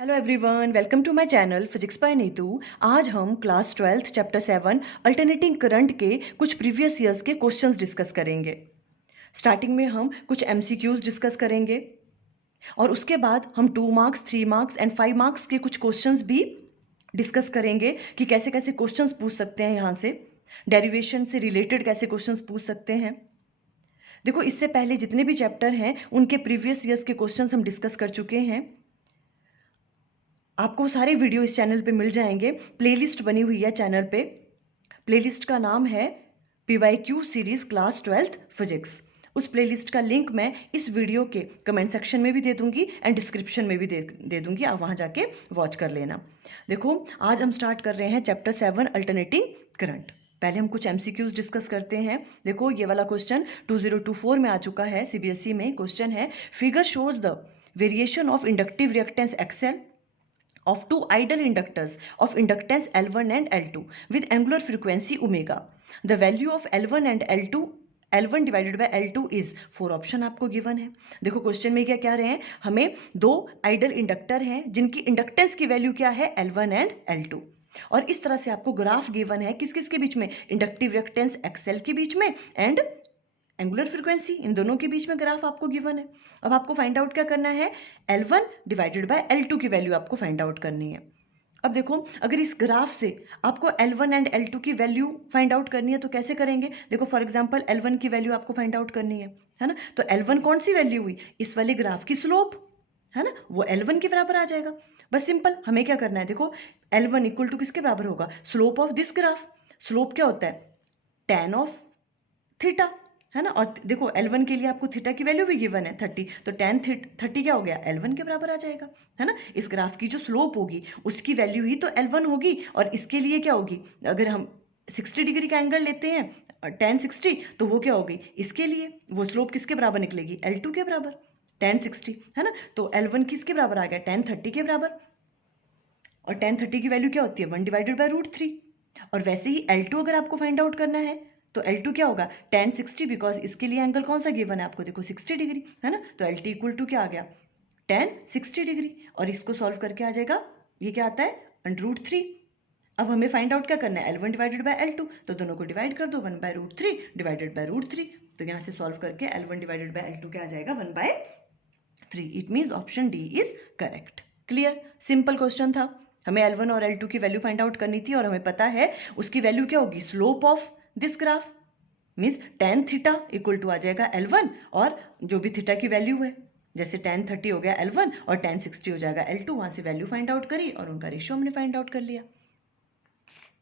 Hello everyone, welcome to my channel physics by Neetu. आज हम class 12th chapter 7 alternating current के कुछ previous years के क्वेश्चंस डिस्कस करेंगे। स्टार्टिंग में हम कुछ एमसीक्यूज डिस्कस करेंगे और उसके बाद हम 2 मार्क्स, 3 मार्क्स एंड 5 मार्क्स के कुछ क्वेश्चंस भी डिस्कस करेंगे कि कैसे कैसे क्वेश्चंस पूछ सकते हैं, यहाँ से डेरिवेशन से रिलेटेड कैसे क्वेश्चंस पूछ सकते हैं। देखो, इससे पहले जितने भी चैप्टर हैं उनके प्रीवियस ईयर्स के क्वेश्चंस हम डिस्कस कर चुके हैं। आपको सारे वीडियो इस चैनल पे मिल जाएंगे। प्लेलिस्ट बनी हुई है चैनल पे। प्लेलिस्ट का नाम है PYQ series class 12th physics. उस प्लेलिस्ट का लिंक मैं इस वीडियो के कमेंट सेक्शन में भी दे दूंगी एंड डिस्क्रिप्शन में भी दे दूंगी। आप वहां जाके वॉच कर लेना। देखो, आज हम स्टार्ट कर रहे हैं चैप्टर 7 अल्टरनेटिंग करंट। पहले हम कुछ MCQs डिस्कस करते हैं। देखो, ये वाला क्वेश्चन 2024 में आ चुका है। CBSE में क्वेश्चन है, figure shows the variation of inductive reactance XL of two idle inductors of inductance L1 and L2 with angular frequency omega. The value of L1 and L1 divided by L2 is 4 option आपको given है। देखो, question में क्या कह रहे हैं, हमें दो आइडल इंडक्टर हैं जिनकी इंडक्टेंस की वैल्यू क्या है, L1 एंड L2। और इस तरह से आपको ग्राफ गिवन है, किस किस के बीच में, इंडक्टिव रिएक्टेंस XL के बीच में एंड एंगुलर फ्रीक्वेंसी, इन दोनों के बीच में ग्राफ आपको गिवन है। अब आपको फाइंड आउट क्या करना है, L1 डिवाइडेड बाय L2 की वैल्यू आपको फाइंड आउट करनी है। अब देखो, अगर इस ग्राफ से आपको L1 एंड L2 की वैल्यू फाइंड आउट करनी है तो कैसे करेंगे। देखो, फॉर एग्जांपल L1 की वैल्यू आपको फाइंड आउट करनी है ना। तो L1 कौन सी वैल्यू हुई, इस वाले ग्राफ की स्लोप है ना, वो L1 के बराबर आ जाएगा। बस सिंपल, हमें क्या करना है, देखो L1 इक्वल टू किसके बराबर होगा, slope of this graph. Slope क्या होता है, tan ऑफ थीटा, है ना। और देखो, L1 के लिए आपको थीटा की वैल्यू भी गिवन है 30, तो tan 30 क्या हो गया, L1 के बराबर आ जाएगा, है ना। इस ग्राफ की जो स्लोप होगी उसकी वैल्यू ही तो L1 होगी। और इसके लिए क्या होगी, अगर हम 60 डिग्री का एंगल लेते हैं tan 60, तो वो क्या होगी, इसके लिए वो स्लोप किसके बराबर निकलेगी, L2 के बराबर, tan 60, है ना। तो L1 किसके बराबर आ गया, tan 30 के बराबर। और tan 30 की वैल्यू क्या होती है, 1 डिवाइडेड बाय √3। और वैसे ही L2 अगर आपको फाइंड आउट करना है तो L2 क्या होगा, tan 60, बिकॉज इसके लिए एंगल कौन सा गिवन है आपको, देखो 60 डिग्री, है ना। तो LT इक्वल टू क्या आ गया, tan 60 डिग्री। और इसको सॉल्व करके आ जाएगा, ये क्या आता है, √3। अब हमें फाइंड आउट क्या करना है, L1 डिवाइडेड बाय L2, तो दोनों को डिवाइड कर दो, 1/√3 डिवाइडेड बाय √3। तो यहाँ से सॉल्व करके L1 डिवाइडेड बाय L2 क्या आ जाएगा, 1/3। It means option D is correct. Clear, simple question था। हमें L1 और L2 की वैल्यू फाइंड आउट करनी थी और हमें पता है उसकी वैल्यू क्या होगी, slope of this graph means tan theta equal to आ जाएगा L1 और जो भी थीटा की वैल्यू है, जैसे tan 30 हो गया L1 और tan 60 हो जाएगा L2। वहां से वैल्यू फाइंड आउट करी और उनका रेशियो हमने फाइंड आउट कर लिया।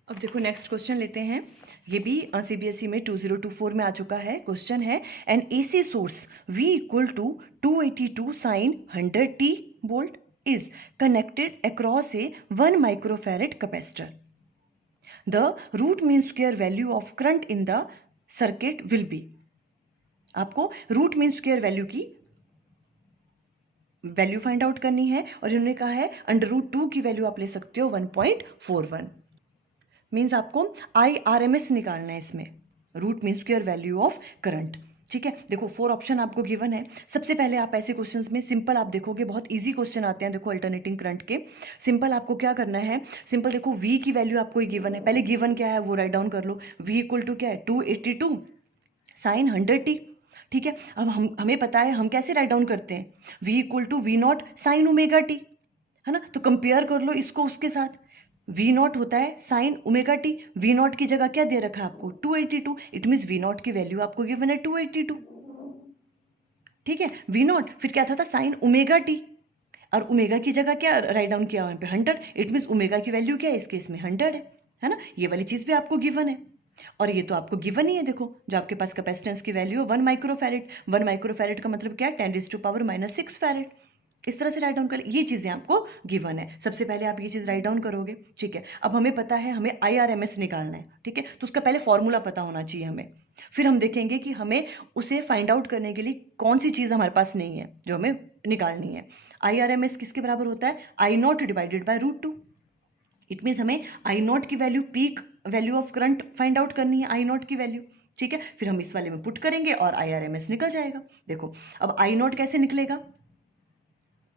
अब देखो, नेक्स्ट क्वेश्चन लेते हैं। ये भी CBSE में 2024 में आ चुका है। क्वेश्चन है, an AC source V equal to 282 sin 100t volt is connected across a 1 microfarad capacitor. The root mean square value of current in the circuit will be. आपको रूट मीन स्क्वायर वैल्यू की value find out करनी है और इन्होंने कहा है √2 की value आप ले सकते हो 1.41। मीन्स आपको IRMS निकालना है इसमें, root mean square value of current. ठीक है, देखो 4 ऑप्शन आपको गिवन है। सबसे पहले आप ऐसे क्वेश्चंस में सिंपल आप देखोगे, बहुत इजी क्वेश्चन आते हैं। देखो, अल्टरनेटिंग करंट के सिंपल आपको क्या करना है, सिंपल देखो V की वैल्यू आपको गिवन है, पहले गिवन क्या है वो राइट डाउन कर लो। V इक्वल टू क्या है, 282 sin 100t। ठीक है, अब हमें पता है हम कैसे राइट डाउन करते हैं, V equal to V0 sin omega t, है ना। तो कंपेयर कर लो इसको उसके साथ, V0 होता है साइन ओमेगा टी, V0 की जगह क्या दे रखा है आपको, 282। इट मीन्स V0 की वैल्यू आपको गिवन है 282। ठीक है, V0 फिर क्या था साइन ओमेगा टी, और ओमेगा की जगह क्या राइट डाउन किया यहाँ पे 100। इट मीन्स ओमेगा की वैल्यू क्या है, इस केस में 100 है ना। ये वाली चीज़ भी आपको गिवन है और ये तो आपको गिवन ही है। देखो, जो आपके पास कैपेसिटेंस की वैल्यू है 1 माइक्रोफैरेड, 1 माइक्रोफैरेड का मतलब क्या है, 10⁻⁻6 फैरेड। इस तरह से राइट डाउन कर, ये चीज़ें आपको गिवन है। सबसे पहले आप ये चीज़ राइट डाउन करोगे। ठीक है, अब हमें पता है हमें IRMS निकालना है। ठीक है, तो उसका पहले फॉर्मूला पता होना चाहिए हमें। फिर हम देखेंगे कि हमें उसे फाइंड आउट करने के लिए कौन सी चीज़ हमारे पास नहीं है जो हमें निकालनी है। IRMS किसके बराबर होता है, I0 divided by √2। It means हमें I0 की value, peak value of current find out करनी है, I0 की वैल्यू। ठीक है, फिर हम इस वाले में पुट करेंगे और IRMS निकल जाएगा। देखो, अब I0 कैसे निकलेगा,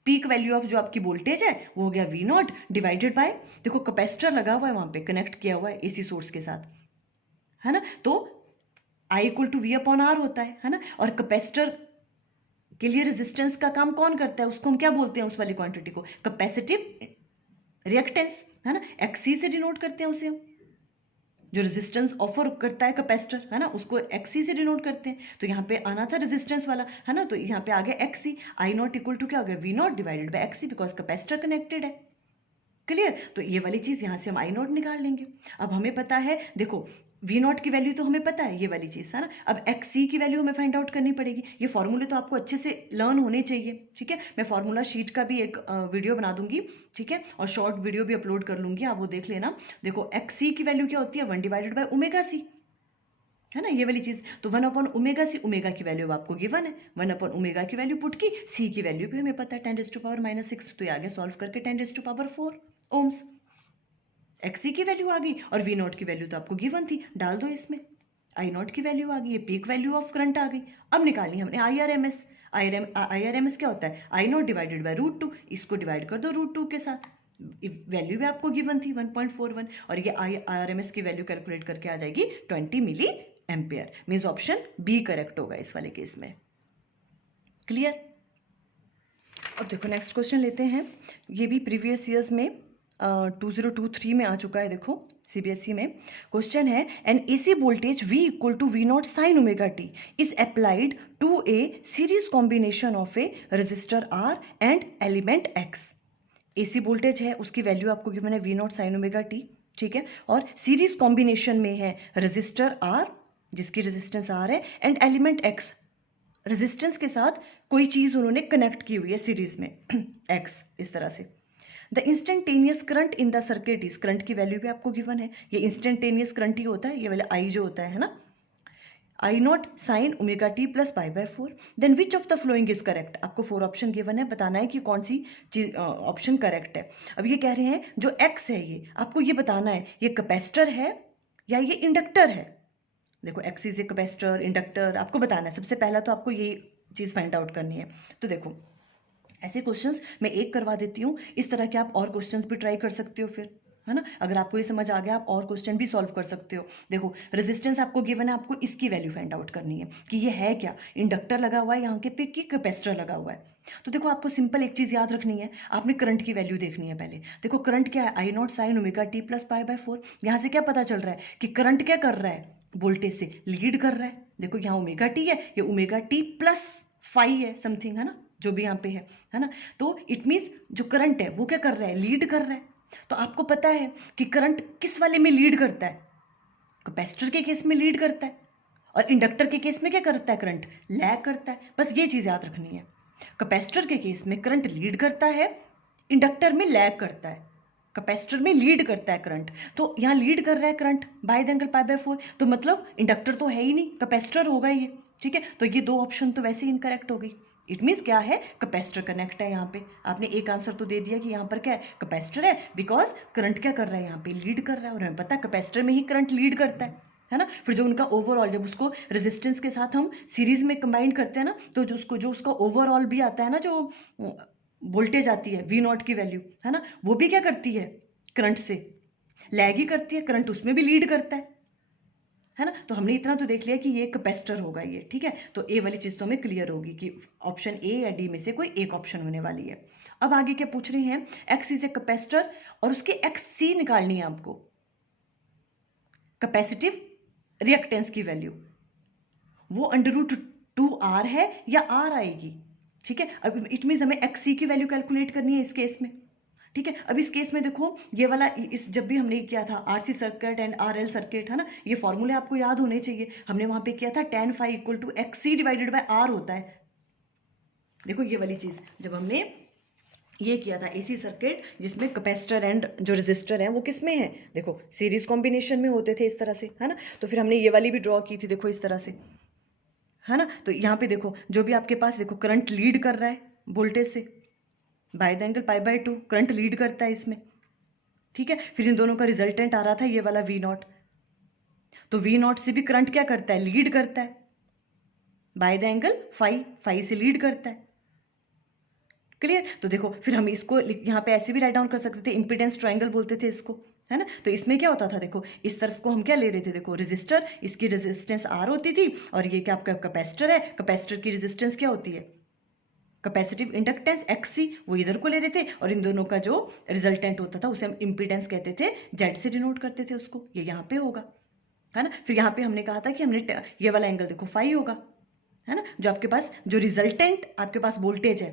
पीक वैल्यू ऑफ जो आपकी वोल्टेज है वो हो गया वी नॉट डिवाइडेड बाय, देखो कैपेसिटर लगा हुआ है वहां पे, कनेक्ट किया हुआ है एसी सोर्स के साथ, है ना, तो I equal to V upon R होता है ना। और कैपेसिटर के लिए रेजिस्टेंस का काम कौन करता है, उसको हम क्या बोलते हैं, उस वाली क्वांटिटी को कैपेसिटिव रिएक्टेंस, है ना, एक्सी से डिनोट करते हैं उसे हम, जो रेजिस्टेंस ऑफर करता है कैपेसिटर, है ना, उसको एक्सी से डिनोट करते हैं। तो यहाँ पे आना था रेजिस्टेंस वाला, है ना, तो यहाँ पे आ गया XC, I naught equal to क्या हो गया, V naught divided by XC, because capacitor connected है। क्लियर, तो ये वाली चीज यहाँ से हम आई नॉट निकाल लेंगे। अब हमें पता है, देखो वी नॉट की वैल्यू तो हमें पता है, ये वाली चीज, है ना, अब एक्स सी की वैल्यू हमें फाइंड आउट करनी पड़ेगी। ये फॉर्मूले तो आपको अच्छे से लर्न होने चाहिए, ठीक है, मैं फॉर्मूला शीट का भी एक वीडियो बना दूंगी, ठीक है, और शॉर्ट वीडियो भी अपलोड कर लूंगी, आप वो देख लेना। देखो एक्स सी की वैल्यू क्या होती है, 1 डिवाइडेड बाय ओमेगा सी, है ना, ये वाली चीज, तो 1 अपॉन ओमेगा सी, ओमेगा की वैल्यू आपको गिवन है, 1 अपॉन ओमेगा की वैल्यू पुट की, सी की वैल्यू भी हमें पता है 10⁻⁻⁶, तो ये आगे सॉल्व करके 10⁻⁴ ओम्स, एक्सी की वैल्यू आ गई, और वी नॉट की वैल्यू तो आपको गिवन थी, डाल दो इसमें, आई नॉट की वैल्यू आ गई, ये पीक वैल्यू ऑफ करंट आ गई। अब निकालनी हमने I R M S, I R M S क्या होता है, आई नॉट डिवाइडेड बाय √2, इसको डिवाइड कर दो √2 के साथ, वैल्यू भी आपको गिवन थी 1.41, और ये आई आर एम एस की वैल्यू कैलकुलेट करके आ जाएगी 20 milli ampere, means option B correct होगा इस वाले केस में। क्लियर, अब देखो नेक्स्ट क्वेश्चन लेते हैं, ये भी प्रीवियस ईयर्स में 2023 में आ चुका है, देखो सीबीएसई में क्वेश्चन है, an AC voltage V equal to V naught sine omega t is applied to a series combination of a resistor R and element X। AC voltage है, उसकी वैल्यू आपको गिवन है V naught sine omega t, ठीक है, और series combination में है रजिस्टर R, जिसकी रेजिस्टेंस R है, एंड एलिमेंट X, रेजिस्टेंस के साथ कोई चीज उन्होंने कनेक्ट की हुई है सीरीज में X, इस तरह से। The instantaneous current in the circuit is, current की वैल्यू भी आपको गिवन है, ये इंस्टेंटेनियस करंट ही होता है, ये वाला आई जो होता है ना, I naught sine omega t plus π/4, then which of the following is correct, आपको 4 ऑप्शन गिवन है, बताना है कि कौन सी चीज ऑप्शन करेक्ट है। अब ये कह रहे हैं जो एक्स है, ये आपको ये बताना है ये कैपेसिटर है या ये इंडक्टर है। देखो x is a capacitor, inductor, आपको बताना है, सबसे पहला तो आपको ये चीज फाइंड आउट करनी है। तो देखो ऐसे क्वेश्चंस मैं एक करवा देती हूँ, इस तरह के आप और क्वेश्चंस भी ट्राई कर सकते हो फिर, है ना, अगर आपको ये समझ आ गया आप और क्वेश्चन भी सॉल्व कर सकते हो। देखो रेजिस्टेंस आपको गिवन है, आपको इसकी वैल्यू फाइंड आउट करनी है कि ये है क्या, इंडक्टर लगा हुआ है यहाँ के पे कि कैपेसिटर लगा हुआ है। तो देखो आपको सिंपल एक चीज याद रखनी है, आपने करंट की वैल्यू देखनी है पहले। देखो करंट क्या है, I naught sine omega t plus π/4, यहाँ से क्या पता चल रहा है कि करंट क्या कर रहा है, वोल्टेज से लीड कर रहा है। देखो यहाँ ओमेगा टी है, ये ओमेगा टी प्लस फाई है समथिंग, है ना, जो भी यहाँ पे है ना, तो इट मीन्स जो करंट है वो क्या कर रहा है, लीड कर रहा है। तो आपको पता है कि करंट किस वाले में लीड करता है, कैपेसिटर के केस में लीड करता है, और इंडक्टर के केस में क्या करता है, करंट लैग करता है। बस ये चीज याद रखनी है, कैपेसिटर के केस में करंट लीड करता है, इंडक्टर में लैग करता है, कैपेसिटर में लीड करता है करंट। तो यहाँ लीड कर रहा है करंट बाय द एंगल π/4, तो मतलब इंडक्टर तो है ही नहीं, कैपेसिटर होगा ये, ठीक है, तो ये 2 ऑप्शन तो वैसे ही इनकरेक्ट हो गई। इट मीन्स क्या है, कैपेसिटर कनेक्ट है यहाँ पे, आपने एक आंसर तो दे दिया कि यहाँ पर क्या है, कैपेसिटर है, बिकॉज करंट क्या कर रहा है, यहाँ पे लीड कर रहा है, और हमें पता है कैपेसिटर में ही करंट लीड करता है ना। फिर जो उनका ओवरऑल, जब उसको रेजिस्टेंस के साथ हम सीरीज में कंबाइन करते हैं ना, तो जो उसका ओवरऑल भी आता है ना, जो वोल्टेज आती है वी नॉट की वैल्यू, है ना, वो भी क्या करती है, करंट से लैग ही करती है, करंट उसमें भी लीड करता है ना। तो हमने इतना तो देख लिया कि ये कैपेसिटर होगा ये, ठीक है, तो ए वाली चीज तो हमें क्लियर होगी कि ऑप्शन ए या डी में से कोई एक ऑप्शन होने वाली है। अब आगे क्या पूछ रहे हैं, एक्स इज ए कैपेसिटर और उसकी एक्स सी निकालनी है आपको, कैपेसिटिव रिएक्टेंस की वैल्यू, वो √2r है या r आएगी, ठीक है। अब इट मीन्स हमें एक्स सी की वैल्यू कैलकुलेट करनी है इस केस में, ठीक है। अब इस केस में देखो ये वाला, इस जब भी हमने किया था RC circuit and RL circuit, है ना, ये फॉर्मूले आपको याद होने चाहिए। हमने वहां पे किया था tan phi equal to XC divided by R होता है। देखो ये वाली चीज जब हमने ये किया था एसी सर्किट, जिसमें कैपेसिटर एंड जो रेजिस्टर है वो किस में है, देखो सीरीज कॉम्बिनेशन में होते थे इस तरह से, है ना। तो फिर हमने ये वाली भी ड्रॉ की थी, देखो इस तरह से, है ना। तो यहाँ पे देखो जो भी आपके पास, देखो करंट लीड कर रहा है वोल्टेज से by the angle π/2, current lead करता है इसमें, ठीक है। फिर इन दोनों का रिजल्टेंट आ रहा था ये वाला वी नॉट, तो वी नॉट से भी करंट क्या करता है, लीड करता है by the angle phi, phi से लीड करता है, क्लियर? तो देखो फिर हम इसको यहाँ पे ऐसे भी राइट डाउन कर सकते थे, इम्पीडेंस ट्रायंगल बोलते थे इसको, है ना? तो इसमें क्या होता था, देखो इस तरफ को हम क्या ले रहे थे, देखो रेजिस्टर, इसकी रेजिस्टेंस आर होती थी, और ये क्या आपका कैपेसिटर है, कैपेसिटर की रेजिस्टेंस क्या होती है, कैपेसिटिव इंडक्टेंस एक्सी, वो इधर को ले रहे थे, और इन दोनों का जो रिजल्टेंट होता था उसे हम इम्पीडेंस कहते थे, जेड से डिनोट करते थे उसको, ये यहाँ पे होगा, है ना? फिर यहाँ पे हमने कहा था कि हमने ये वाला एंगल देखो फाई होगा, है ना? जो आपके पास जो रिजल्टेंट आपके पास वोल्टेज है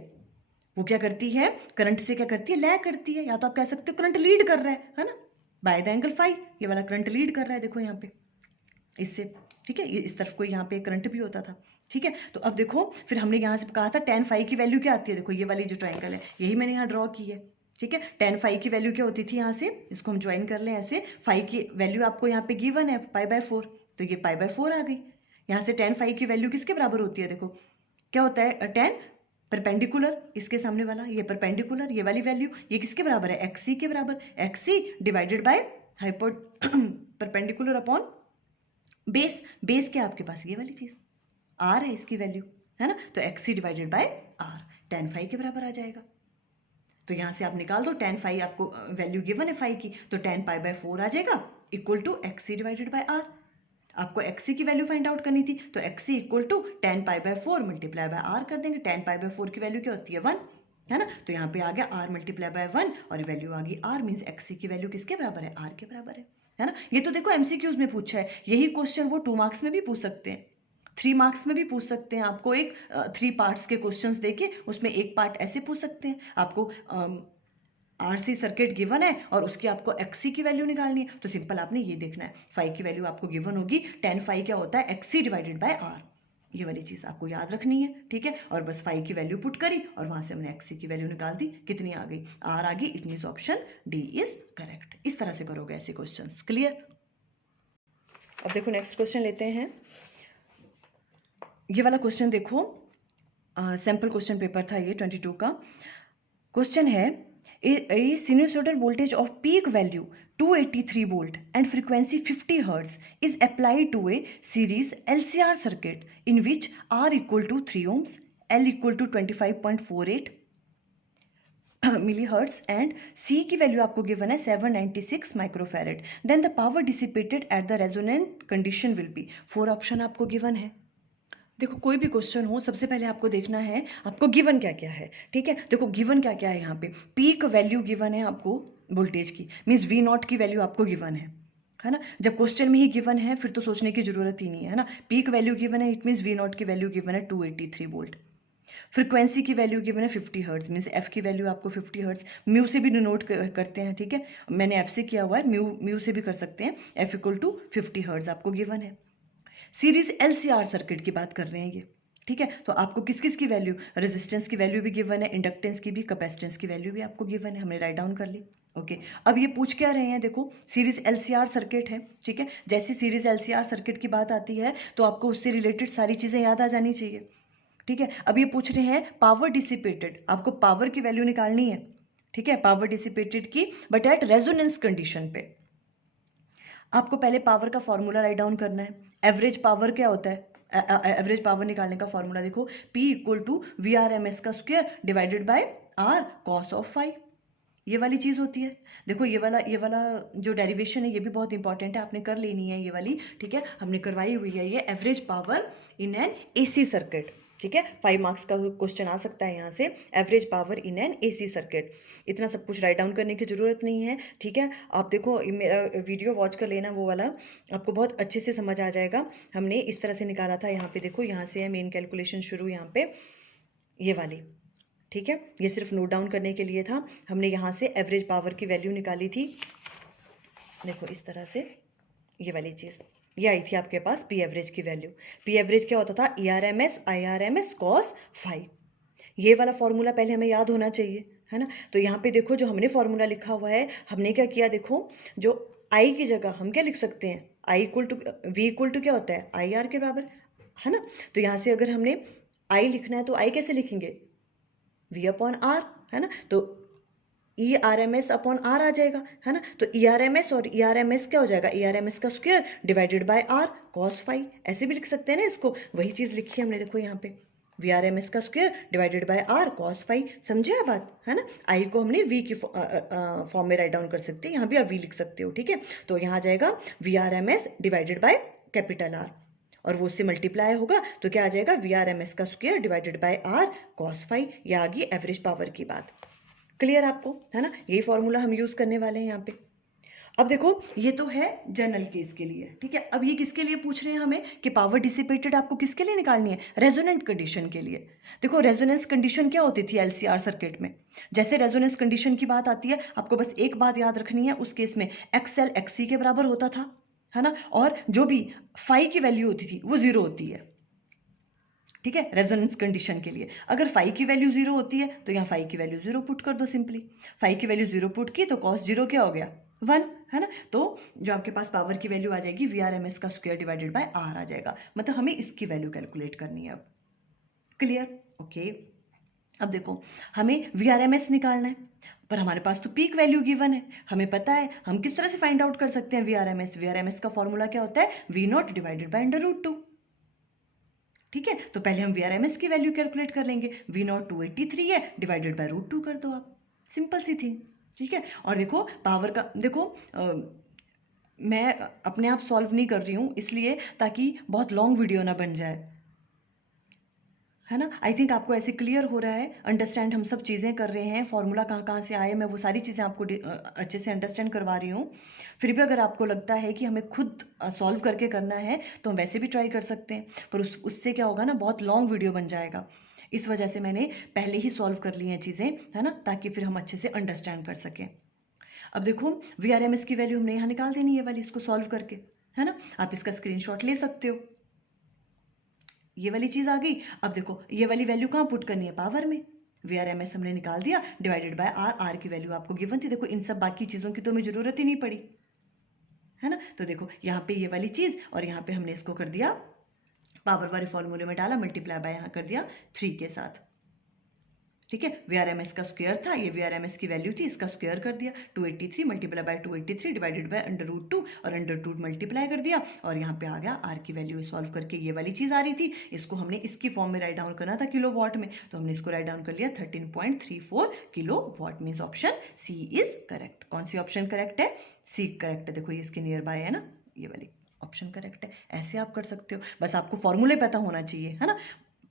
वो क्या करती है, करंट से क्या करती है, लैग करती है, या तो आप कह सकते हो करंट लीड कर रहा है ना, बाय द एंगल फाई, ये वाला करंट लीड कर रहा है, देखो यहाँ पे इससे, ठीक है? ये इस तरफ को यहाँ पे करंट भी होता था, ठीक है? तो अब देखो फिर हमने यहाँ से कहा था tan फाई की वैल्यू क्या आती है, देखो ये वाली जो ट्रायंगल है यही मैंने यहाँ ड्रॉ की है, ठीक है? tan फाई की वैल्यू क्या होती थी, यहाँ से इसको हम ज्वाइन कर लें ऐसे, फाई की वैल्यू आपको यहाँ पे गिवन है π/4, तो ये π/4 आ गई। यहाँ से tan फाई की वैल्यू किसके बराबर होती है, देखो क्या होता है, tan परपेंडिकुलर, इसके सामने वाला ये परपेंडिकुलर, ये वाली वैल्यू ये किसके बराबर है, एक्सी के बराबर, XC divided by hypo perpendicular upon base, base क्या आपके पास ये वाली चीज आर है, इसकी वैल्यू, है ना? तो XC divided by R tan phi के बराबर आ जाएगा। तो यहाँ से आप निकाल दो, tan फाई आपको वैल्यू गिवन है फाई की, तो tan π/4 आ जाएगा equal to XC divided by R. आपको एक्सी की वैल्यू फाइंड आउट करनी थी, तो XC equal to tan π/4 multiply by R कर देंगे। tan π/4 की वैल्यू क्या होती है 1, है ना? तो यहाँ पे आ गया r मल्टीप्लाई बाय 1, और वैल्यू आ गई r, मीन्स एक्सी की वैल्यू किसके बराबर है, r के बराबर है ना? ये तो देखो एमसीक्यूज में पूछा है, यही क्वेश्चन वो 2 मार्क्स में भी पूछ सकते हैं, 3 मार्क्स में भी पूछ सकते हैं। आपको एक 3 पार्ट्स के क्वेश्चंस देके उसमें एक पार्ट ऐसे पूछ सकते हैं, आपको आरसी सर्किट गिवन है और उसकी आपको एक्सी की वैल्यू निकालनी है, तो सिंपल आपने ये देखना है, फाई की वैल्यू आपको गिवन होगी, tan फाई क्या होता है, एक्सी डिवाइडेड बाय आर, ये वाली चीज आपको याद रखनी है, ठीक है? और बस फाई की वैल्यू पुट करी और वहां से हमने एक्सी की वैल्यू निकाल दी, कितनी आ गई, आर आ गई, it means option D is correct. इस तरह से करोगे ऐसे क्वेश्चंस, क्लियर? अब देखो नेक्स्ट क्वेश्चन लेते हैं, ये वाला क्वेश्चन देखो, सैम्पल क्वेश्चन पेपर था ये 22 का क्वेश्चन है, a sinusoidal voltage of peak value 283 volt and frequency 50 hertz is applied to a series LCR circuit in which R equal to 3 ohms, L equal to 25.48 millihertz and C की value आपको given है 796 microfarad, then the power dissipated at the resonant condition will be. 4 option आपको given है। देखो कोई भी question हो, सबसे पहले आपको देखना है आपको गिवन क्या क्या है, ठीक है? देखो गिवन क्या क्या है, यहाँ पे पीक वैल्यू गिवन है आपको वोल्टेज की, मीन्स वी नॉट की वैल्यू आपको गिवन है ना? जब क्वेश्चन में ही गिवन है फिर तो सोचने की जरूरत ही नहीं है ना? पीक वैल्यू गिवन है, इट मीन्स वी नॉट की वैल्यू गिवन है 283 वोल्ट। फ्रिक्वेंसी की वैल्यू गिवन है 50 हर्ट्ज, मीन्स एफ की वैल्यू आपको 50 हर्ट्ज, म्यू से भी डिनोट करते हैं, ठीक है? मैंने एफ से किया हुआ है, म्यू से भी कर सकते हैं, एफ इक्वल टू 50 हर्ट्ज आपको गिवन है। सीरीज LCR सर्किट की बात कर रहे हैं ये, ठीक है? तो आपको किस किस की वैल्यू, रेजिस्टेंस की वैल्यू भी गिवन है, इंडक्टेंस की भी, कैपेसिटेंस की वैल्यू भी आपको गिवन है, हमने राइट डाउन कर ली। ओके, अब ये पूछ क्या रहे हैं, देखो सीरीज LCR सर्किट है, ठीक है? जैसे सीरीज LCR सर्किट की बात आती है तो आपको उससे रिलेटेड सारी चीज़ें याद आ जानी चाहिए, ठीक है? अब ये पूछ रहे हैं पावर डिसिपेटेड, आपको पावर की वैल्यू निकालनी है, ठीक है? पावर डिसिपेटेड की, बट एट रेजोनेंस कंडीशन पे आपको पहले पावर का फॉर्मूला राइट डाउन करना है। एवरेज पावर क्या होता है, एवरेज पावर निकालने का फॉर्मूला देखो, P इक्वल टू VRMS का square divided by R cos of phi, ये वाली चीज़ होती है। देखो ये वाला जो डेरिवेशन है ये भी बहुत इंपॉर्टेंट है, आपने कर लेनी है ये वाली, ठीक है? हमने करवाई हुई है ये average power in an AC circuit, ठीक है? 5 मार्क्स का क्वेश्चन आ सकता है यहाँ से, average power in an AC circuit. इतना सब कुछ राइट डाउन करने की ज़रूरत नहीं है, ठीक है? आप देखो मेरा वीडियो वॉच कर लेना, वो वाला आपको बहुत अच्छे से समझ आ जाएगा। हमने इस तरह से निकाला था, यहाँ पे देखो, यहाँ से है मेन कैलकुलेशन शुरू, यहाँ पे ये वाली, ठीक है? ये सिर्फ नोट डाउन करने के लिए था। हमने यहाँ से एवरेज पावर की वैल्यू निकाली थी, देखो इस तरह से, ये वाली चीज़ ये आई थी आपके पास पी एवरेज की वैल्यू। पी एवरेज क्या होता था, ERMS IRMS cos फाई, ये वाला फॉर्मूला पहले हमें याद होना चाहिए, है ना? तो यहाँ पे देखो जो हमने फॉर्मूला लिखा हुआ है, हमने क्या किया, देखो जो आई की जगह हम क्या लिख सकते हैं, I equal to V equal to क्या होता है, IR के बराबर, है ना? तो यहाँ से अगर हमने आई लिखना है तो आई कैसे लिखेंगे, V अपॉन R, है ना? तो ERMS अपॉन R आ जाएगा, है ना? तो ERMS और ERMS क्या हो जाएगा, ERMS का square divided by R cos phi, ऐसे भी लिख सकते हैं ना इसको, वही चीज़ लिखी है हमने, देखो यहाँ पे, VRMS का square divided by R cos phi। समझे आप बात, है ना। आई को हमने V की फॉर्म में राइट डाउन कर सकते हैं, यहाँ भी आप V लिख सकते हो, ठीक है। तो यहाँ आ जाएगा VRMS divided by capital R, और वो उससे मल्टीप्लाई होगा तो क्या आ जाएगा, VRMS का square divided by R cos phi। ये आ गई एवरेज पावर की बात। क्लियर आपको, है ना। यही फॉर्मूला हम यूज़ करने वाले हैं यहाँ पे। अब देखो ये तो है जनरल केस के लिए, ठीक है। अब ये किसके लिए पूछ रहे हैं हमें कि पावर डिसिपेटेड आपको किसके लिए निकालनी है, रेजोनेंट कंडीशन के लिए। देखो रेजोनेंस कंडीशन क्या होती थी एलसीआर सर्किट में, जैसे रेजोनेंस कंडीशन की बात आती है आपको बस एक बात याद रखनी है, उस केस में एक्सएल एक्ससी के बराबर होता था, है ना, और जो भी फाई की वैल्यू होती थी वो जीरो होती है, ठीक है। रेजोनेंस कंडीशन के लिए अगर फाई की वैल्यू जीरो होती है तो यहाँ फाई की वैल्यू जीरो पुट कर दो सिंपली। फाई की वैल्यू जीरो पुट की तो कॉस जीरो क्या हो गया, 1, है ना। तो जो आपके पास पावर की वैल्यू आ जाएगी VRMS का स्क्वायर डिवाइडेड बाय R आ जाएगा, मतलब हमें इसकी वैल्यू कैलकुलेट करनी है अब। Clear, okay. अब देखो हमें VRMS निकालना है, पर हमारे पास तो पीक वैल्यू गिवन है, हमें पता है हम किस तरह से फाइंड आउट कर सकते हैं VRMS का फॉर्मूला क्या होता है, V0 डिवाइडेड बाय √2, ठीक है। तो पहले हम VRMS की वैल्यू कैलकुलेट कर लेंगे, V0 283 है, डिवाइडेड बाय √2 कर दो आप, सिंपल सी थिंग, ठीक है। और देखो पावर का देखो मैं अपने आप सॉल्व नहीं कर रही हूँ इसलिए ताकि बहुत लॉन्ग वीडियो ना बन जाए, है ना। आई थिंक आपको ऐसे क्लियर हो रहा है, अंडरस्टैंड हम सब चीज़ें कर रहे हैं, फॉर्मूला कहाँ कहाँ से आए, मैं वो सारी चीज़ें आपको अच्छे से अंडरस्टैंड करवा रही हूँ। फिर भी अगर आपको लगता है कि हमें खुद सॉल्व करके करना है तो हम वैसे भी ट्राई कर सकते हैं, पर उससे क्या होगा ना, बहुत लॉन्ग वीडियो बन जाएगा। इस वजह से मैंने पहले ही सॉल्व कर ली हैं चीज़ें, है ना, ताकि फिर हम अच्छे से अंडरस्टैंड कर सकें। अब देखो VRMS की वैल्यू हमने यहाँ निकाल देनी है वाली, इसको सॉल्व करके, है ना। आप इसका स्क्रीनशॉट ले सकते हो, ये वाली चीज़ आ गई। अब देखो ये वाली वैल्यू कहाँ पुट करनी है, पावर में। VRMS हमने निकाल दिया डिवाइडेड बाय R, R की वैल्यू आपको गिवन थी, देखो इन सब बाकी चीज़ों की तो हमें ज़रूरत ही नहीं पड़ी, है ना। तो देखो यहाँ पे ये वाली चीज़ और यहाँ पे हमने इसको कर दिया पावर वाले फॉर्मूले में डाला, मल्टीप्लाई बाय यहाँ कर दिया 3 के साथ, ठीक है। VRMS का स्क्वायर था, ये VRMS की वैल्यू थी, इसका स्क्वायर कर दिया 283 मल्टीप्लाई बाय 283 डिवाइडेड बाय √2, और √2 मल्टीप्लाई कर दिया, और यहाँ पे आ गया R की वैल्यू। सॉल्व करके ये वाली चीज़ आ रही थी, इसको हमने इसकी फॉर्म में राइट डाउन करना था किलोवाट में, तो हमने इसको राइट डाउन कर लिया 13.34 kilowatt. Means option C is correct. कौन सी ऑप्शन करेक्ट है, सी करेक्ट है। देखो ये इसके नियर बाय है ना, ये वाली ऑप्शन करेक्ट है। ऐसे आप कर सकते हो, बस आपको फॉर्मूले पता होना चाहिए, है ना।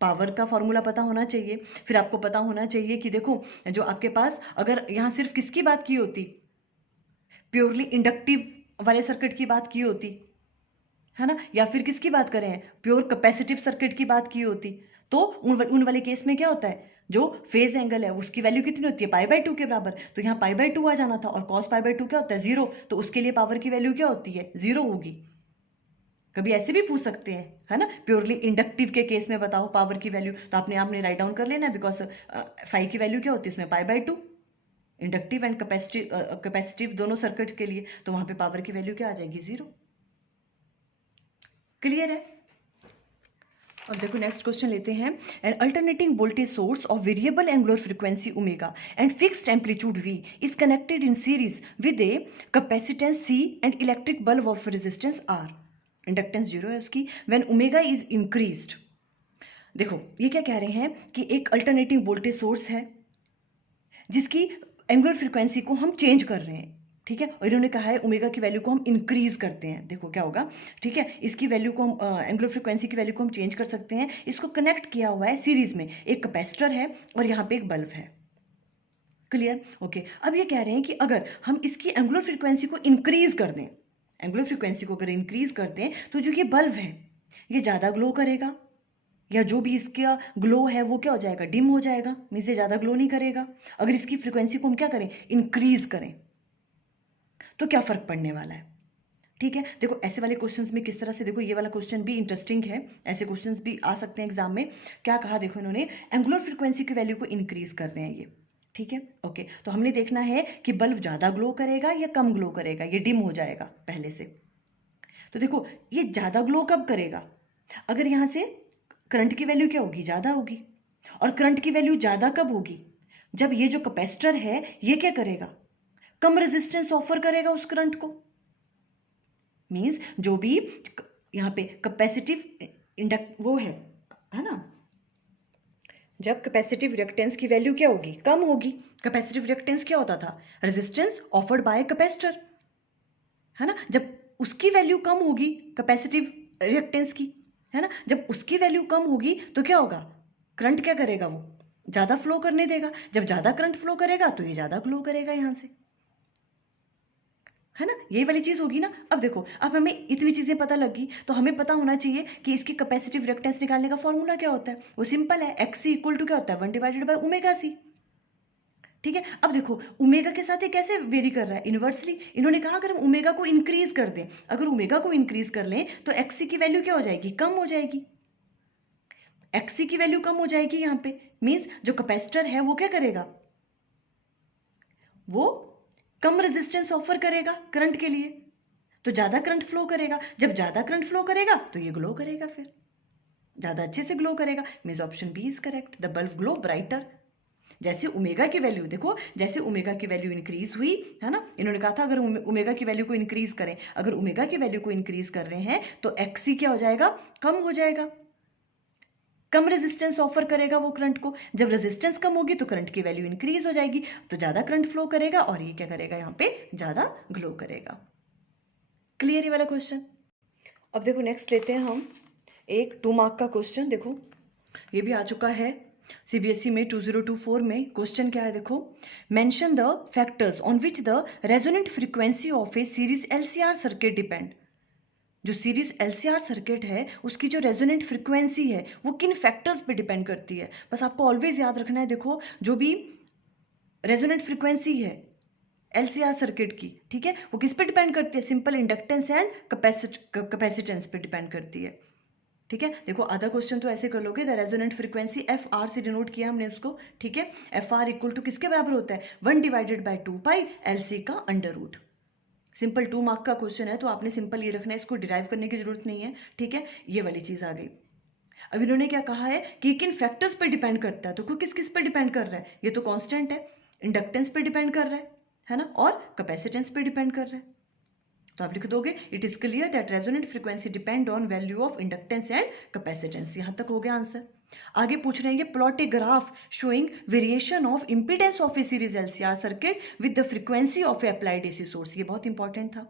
पावर का फॉर्मूला पता होना चाहिए, फिर आपको पता होना चाहिए कि देखो जो आपके पास अगर यहाँ सिर्फ किसकी बात की होती, प्योरली इंडक्टिव वाले सर्किट की बात की होती, है ना, या फिर किसकी बात करें प्योर कैपेसिटिव सर्किट की बात की होती, तो उन वाले केस में क्या होता है, जो फेज एंगल है उसकी वैल्यू कितनी होती है, π/2 के बराबर। तो यहाँ π/2 आ जाना था, और cos π/2 क्या होता है, 0। तो उसके लिए पावर की वैल्यू क्या होती है, 0 होगी। कभी ऐसे भी पूछ सकते हैं, है ना, प्योरली इंडक्टिव के केस में बताओ पावर की वैल्यू, तो आपने राइट डाउन कर लेना है, बिकॉज फाइव की वैल्यू क्या होती है उसमें π/2, इंडक्टिव एंड कैपेसिटिव दोनों सर्किट्स के लिए, तो वहां पे पावर की वैल्यू क्या आ जाएगी, 0। क्लियर है। अब देखो नेक्स्ट क्वेश्चन लेते हैं। N alternating voltage source of variable angular frequency omega and fixed amplitude V is connected in series with a capacitance C and electric bulb of resistance R. Inductance 0 है उसकी, when omega is increased. देखो ये क्या कह रहे हैं कि एक अल्टरनेटिव वोल्टेज सोर्स है जिसकी एंगुलर फ्रीक्वेंसी को हम चेंज कर रहे हैं, ठीक है, और इन्होंने कहा है ओमेगा की वैल्यू को हम इंक्रीज करते हैं। देखो क्या होगा, ठीक है, इसकी वैल्यू को हम एंगुलर फ्रीक्वेंसी की वैल्यू को हम चेंज कर सकते हैं। इसको कनेक्ट किया हुआ है सीरीज में, एक कैपेसिटर है और यहाँ पे एक बल्ब है। Clear, okay. अब ये कह रहे हैं कि अगर हम इसकी एंगुलर फ्रीक्वेंसी को इंक्रीज कर दें, एंगुलर फ्रीक्वेंसी को अगर इंक्रीज कर दें तो जो ये बल्ब है ये ज़्यादा ग्लो करेगा, या जो भी इसका ग्लो है वो क्या हो जाएगा, डिम हो जाएगा, मीन्स ये ज़्यादा ग्लो नहीं करेगा। अगर इसकी फ्रीक्वेंसी को हम क्या करें, इंक्रीज करें, तो क्या फ़र्क पड़ने वाला है, ठीक है। देखो ऐसे वाले क्वेश्चंस में किस तरह से, देखो ये वाला क्वेश्चन भी इंटरेस्टिंग है, ऐसे क्वेश्चंस भी आ सकते हैं एग्जाम में। क्या कहा, देखो इन्होंने एंगुलर फ्रीक्वेंसी की वैल्यू को इंक्रीज कर रहे हैं ये, ठीक है, ओके। तो हमने देखना है कि बल्ब ज़्यादा ग्लो करेगा या कम ग्लो करेगा, ये डिम हो जाएगा पहले से। तो देखो ये ज़्यादा ग्लो कब करेगा, अगर यहाँ से करंट की वैल्यू क्या होगी, ज़्यादा होगी, और करंट की वैल्यू ज़्यादा कब होगी, जब ये जो कैपेसिटर है ये क्या करेगा, कम रेजिस्टेंस ऑफर करेगा उस करंट को। मींस जो भी यहाँ पे कैपेसिटिव इंडक्ट वो है ना, जब कैपेसिटिव रिएक्टेंस की वैल्यू क्या होगी, कम होगी। कैपेसिटिव रिएक्टेंस क्या होता था, रेजिस्टेंस ऑफर्ड बाय कैपेसिटर, है ना। जब उसकी वैल्यू कम होगी कैपेसिटिव रिएक्टेंस की, है ना, जब उसकी वैल्यू कम होगी तो क्या होगा, करंट क्या करेगा, वो ज़्यादा फ्लो करने देगा। जब ज़्यादा करंट फ्लो करेगा तो ये ज़्यादा ग्लो करेगा यहाँ से, है ना, यही वाली चीज़ होगी ना। अब देखो, अब हमें इतनी चीज़ें पता लगी तो हमें पता होना चाहिए कि इसकी कैपेसिटिव रिएक्टेंस निकालने का फॉर्मूला क्या होता है। वो सिंपल है, एक्स सी इक्वल टू क्या होता है, 1/ओमेगा सी। ठीक है, अब देखो ओमेगा के साथ ये कैसे वेरी कर रहा है, इन्वर्सली। इन्होंने कहा अगर हम ओमेगा को इंक्रीज कर दें, अगर ओमेगा को इंक्रीज कर लें तो एक्सी की वैल्यू क्या हो जाएगी, कम हो जाएगी। एक्सी की वैल्यू कम हो जाएगी यहाँ पे, मीन्स जो कैपेसिटर है वो क्या करेगा, वो कम रेजिस्टेंस ऑफर करेगा करंट के लिए, तो ज़्यादा करंट फ्लो करेगा। जब ज़्यादा करंट फ्लो करेगा तो ये ग्लो करेगा, फिर ज़्यादा अच्छे से ग्लो करेगा। Means option B is correct, the bulb glow brighter. जैसे ओमेगा की वैल्यू देखो, जैसे ओमेगा की वैल्यू इंक्रीज हुई, है ना, इन्होंने कहा था अगर ओमेगा की वैल्यू को इंक्रीज करें, अगर ओमेगा की वैल्यू को इंक्रीज कर रहे हैं तो एक्सी क्या हो जाएगा, कम हो जाएगा, कम रेजिस्टेंस ऑफर करेगा वो करंट को। जब रेजिस्टेंस कम होगी तो करंट की वैल्यू इंक्रीज हो जाएगी, तो ज़्यादा करंट फ्लो करेगा और ये क्या करेगा, यहाँ पे ज़्यादा ग्लो करेगा। क्लियर ये वाला क्वेश्चन। अब देखो नेक्स्ट लेते हैं हम एक 2 मार्क का क्वेश्चन। देखो ये भी आ चुका है सीबीएसई में 2024 में। क्वेश्चन क्या है देखो, mention the factors on which the resonant frequency of A series LCR circuit depend. जो सीरीज एलसीआर सर्किट है उसकी जो रेजोनेंट फ्रीक्वेंसी है वो किन फैक्टर्स पे डिपेंड करती है। बस आपको ऑलवेज याद रखना है, देखो जो भी रेजोनेंट फ्रीक्वेंसी है एलसीआर सर्किट की, ठीक है, वो किस पे डिपेंड करती है, सिंपल इंडक्टेंस एंड कैपेसिटेंस पे डिपेंड करती है। ठीक है, देखो आधा क्वेश्चन तो ऐसे कर लोगे, the resonant frequency F R से डिनोट किया हमने उसको। ठीक है, एफ आर इक्वल टू किसके बराबर होता है, 1/2 पाई एल सी का अंडर रूट। सिंपल 2 मार्क का क्वेश्चन है तो आपने सिंपल ये रखना है, इसको डिराइव करने की जरूरत नहीं है। ठीक है, ये वाली चीज आ गई। अब इन्होंने क्या कहा है कि किन फैक्टर्स पे डिपेंड करता है, तो किस किस पे डिपेंड कर रहा है, ये तो कांस्टेंट है, इंडक्टेंस पे डिपेंड कर रहा है ना, और कैपेसिटेंस पे डिपेंड कर रहा है। तो आप लिख दोगे, it is clear that resonant frequency depend on value of inductance and capacitance. यहां तक हो गया आंसर। आगे पूछ रहे हैं plot a graph showing variation of impedance of A series LCR circuit with the frequency of A applied AC source. ये बहुत इंपॉर्टेंट था।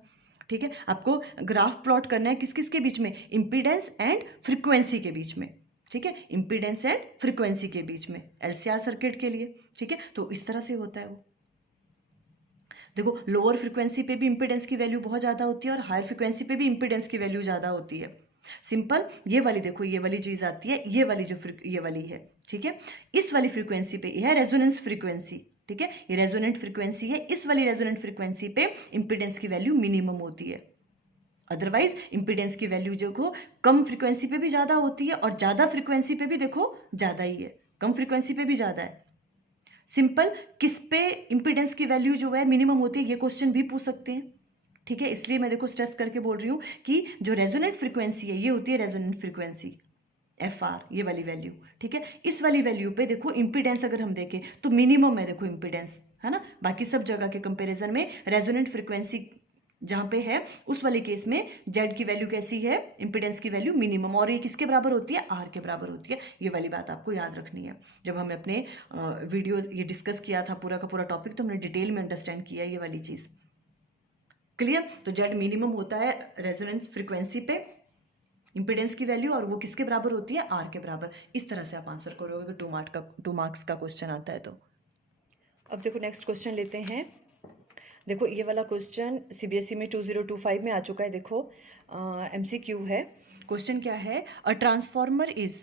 ठीक है, आपको ग्राफ प्लॉट करना है किस किस के बीच में, इंपीडेंस एंड फ्रीक्वेंसी के बीच में। ठीक है, इंपीडेंस एंड फ्रीक्वेंसी के बीच में एलसीआर सर्किट के लिए। ठीक है, तो इस तरह से होता है वो। देखो लोअर फ्रीक्वेंसी पे भी इंपीडेंस की वैल्यू बहुत ज़्यादा होती है और हायर फ्रीक्वेंसी पे भी इंपीडेंस की वैल्यू ज़्यादा होती है। सिंपल ये वाली देखो, ये वाली चीज़ आती है, ये वाली जो ये वाली है, ठीक है, इस वाली फ्रीक्वेंसी पे यह है रेजोनेंस फ्रीक्वेंसी। ठीक है, ये रेजोनेंट फ्रीक्वेंसी है, इस वाली रेजोनेंट फ्रीक्वेंसी पे इंपीडेंस की वैल्यू मिनिमम होती है। अदरवाइज इंपीडेंस की वैल्यू जो कम फ्रीक्वेंसी पे भी ज़्यादा होती है और ज़्यादा फ्रीक्वेंसी पे भी देखो ज़्यादा ही है, कम फ्रीक्वेंसी पे भी ज़्यादा है। सिंपल किस पे इंपीडेंस की वैल्यू जो है मिनिमम होती है, ये क्वेश्चन भी पूछ सकते हैं। ठीक है, इसलिए मैं देखो स्ट्रेस करके बोल रही हूँ कि जो रेजोनेंट फ्रीक्वेंसी है ये होती है रेजोनेंट फ्रीक्वेंसी एफ आर, ये वाली वैल्यू। ठीक है, इस वाली वैल्यू पे देखो इंपीडेंस अगर हम देखें तो मिनिमम है, देखो इंपीडेंस, है ना, बाकी सब जगह के कंपैरिजन में रेजोनेंट फ्रीक्वेंसी जहां पे है उस वाले केस में जेड की वैल्यू कैसी है, इंपीडेंस की वैल्यू मिनिमम, और ये किसके बराबर होती है, आर के बराबर होती है। ये वाली बात आपको याद रखनी है। जब हमने अपने वीडियो ये डिस्कस किया था पूरा का पूरा टॉपिक, तो हमने डिटेल में अंडरस्टैंड किया ये वाली चीज़। क्लियर, तो जेड मिनिमम होता है रेजोनेंस फ्रीक्वेंसी पे इंपीडेंस की वैल्यू, और वो किसके बराबर होती है, आर के बराबर। इस तरह से आप आंसर करोगे कि 2 मार्क्स का क्वेश्चन आता है तो। अब देखो नेक्स्ट क्वेश्चन लेते हैं। देखो ये वाला क्वेश्चन सीबीएसई में 2025 में आ चुका है। देखो एमसीक्यू है। क्वेश्चन क्या है, a transformer is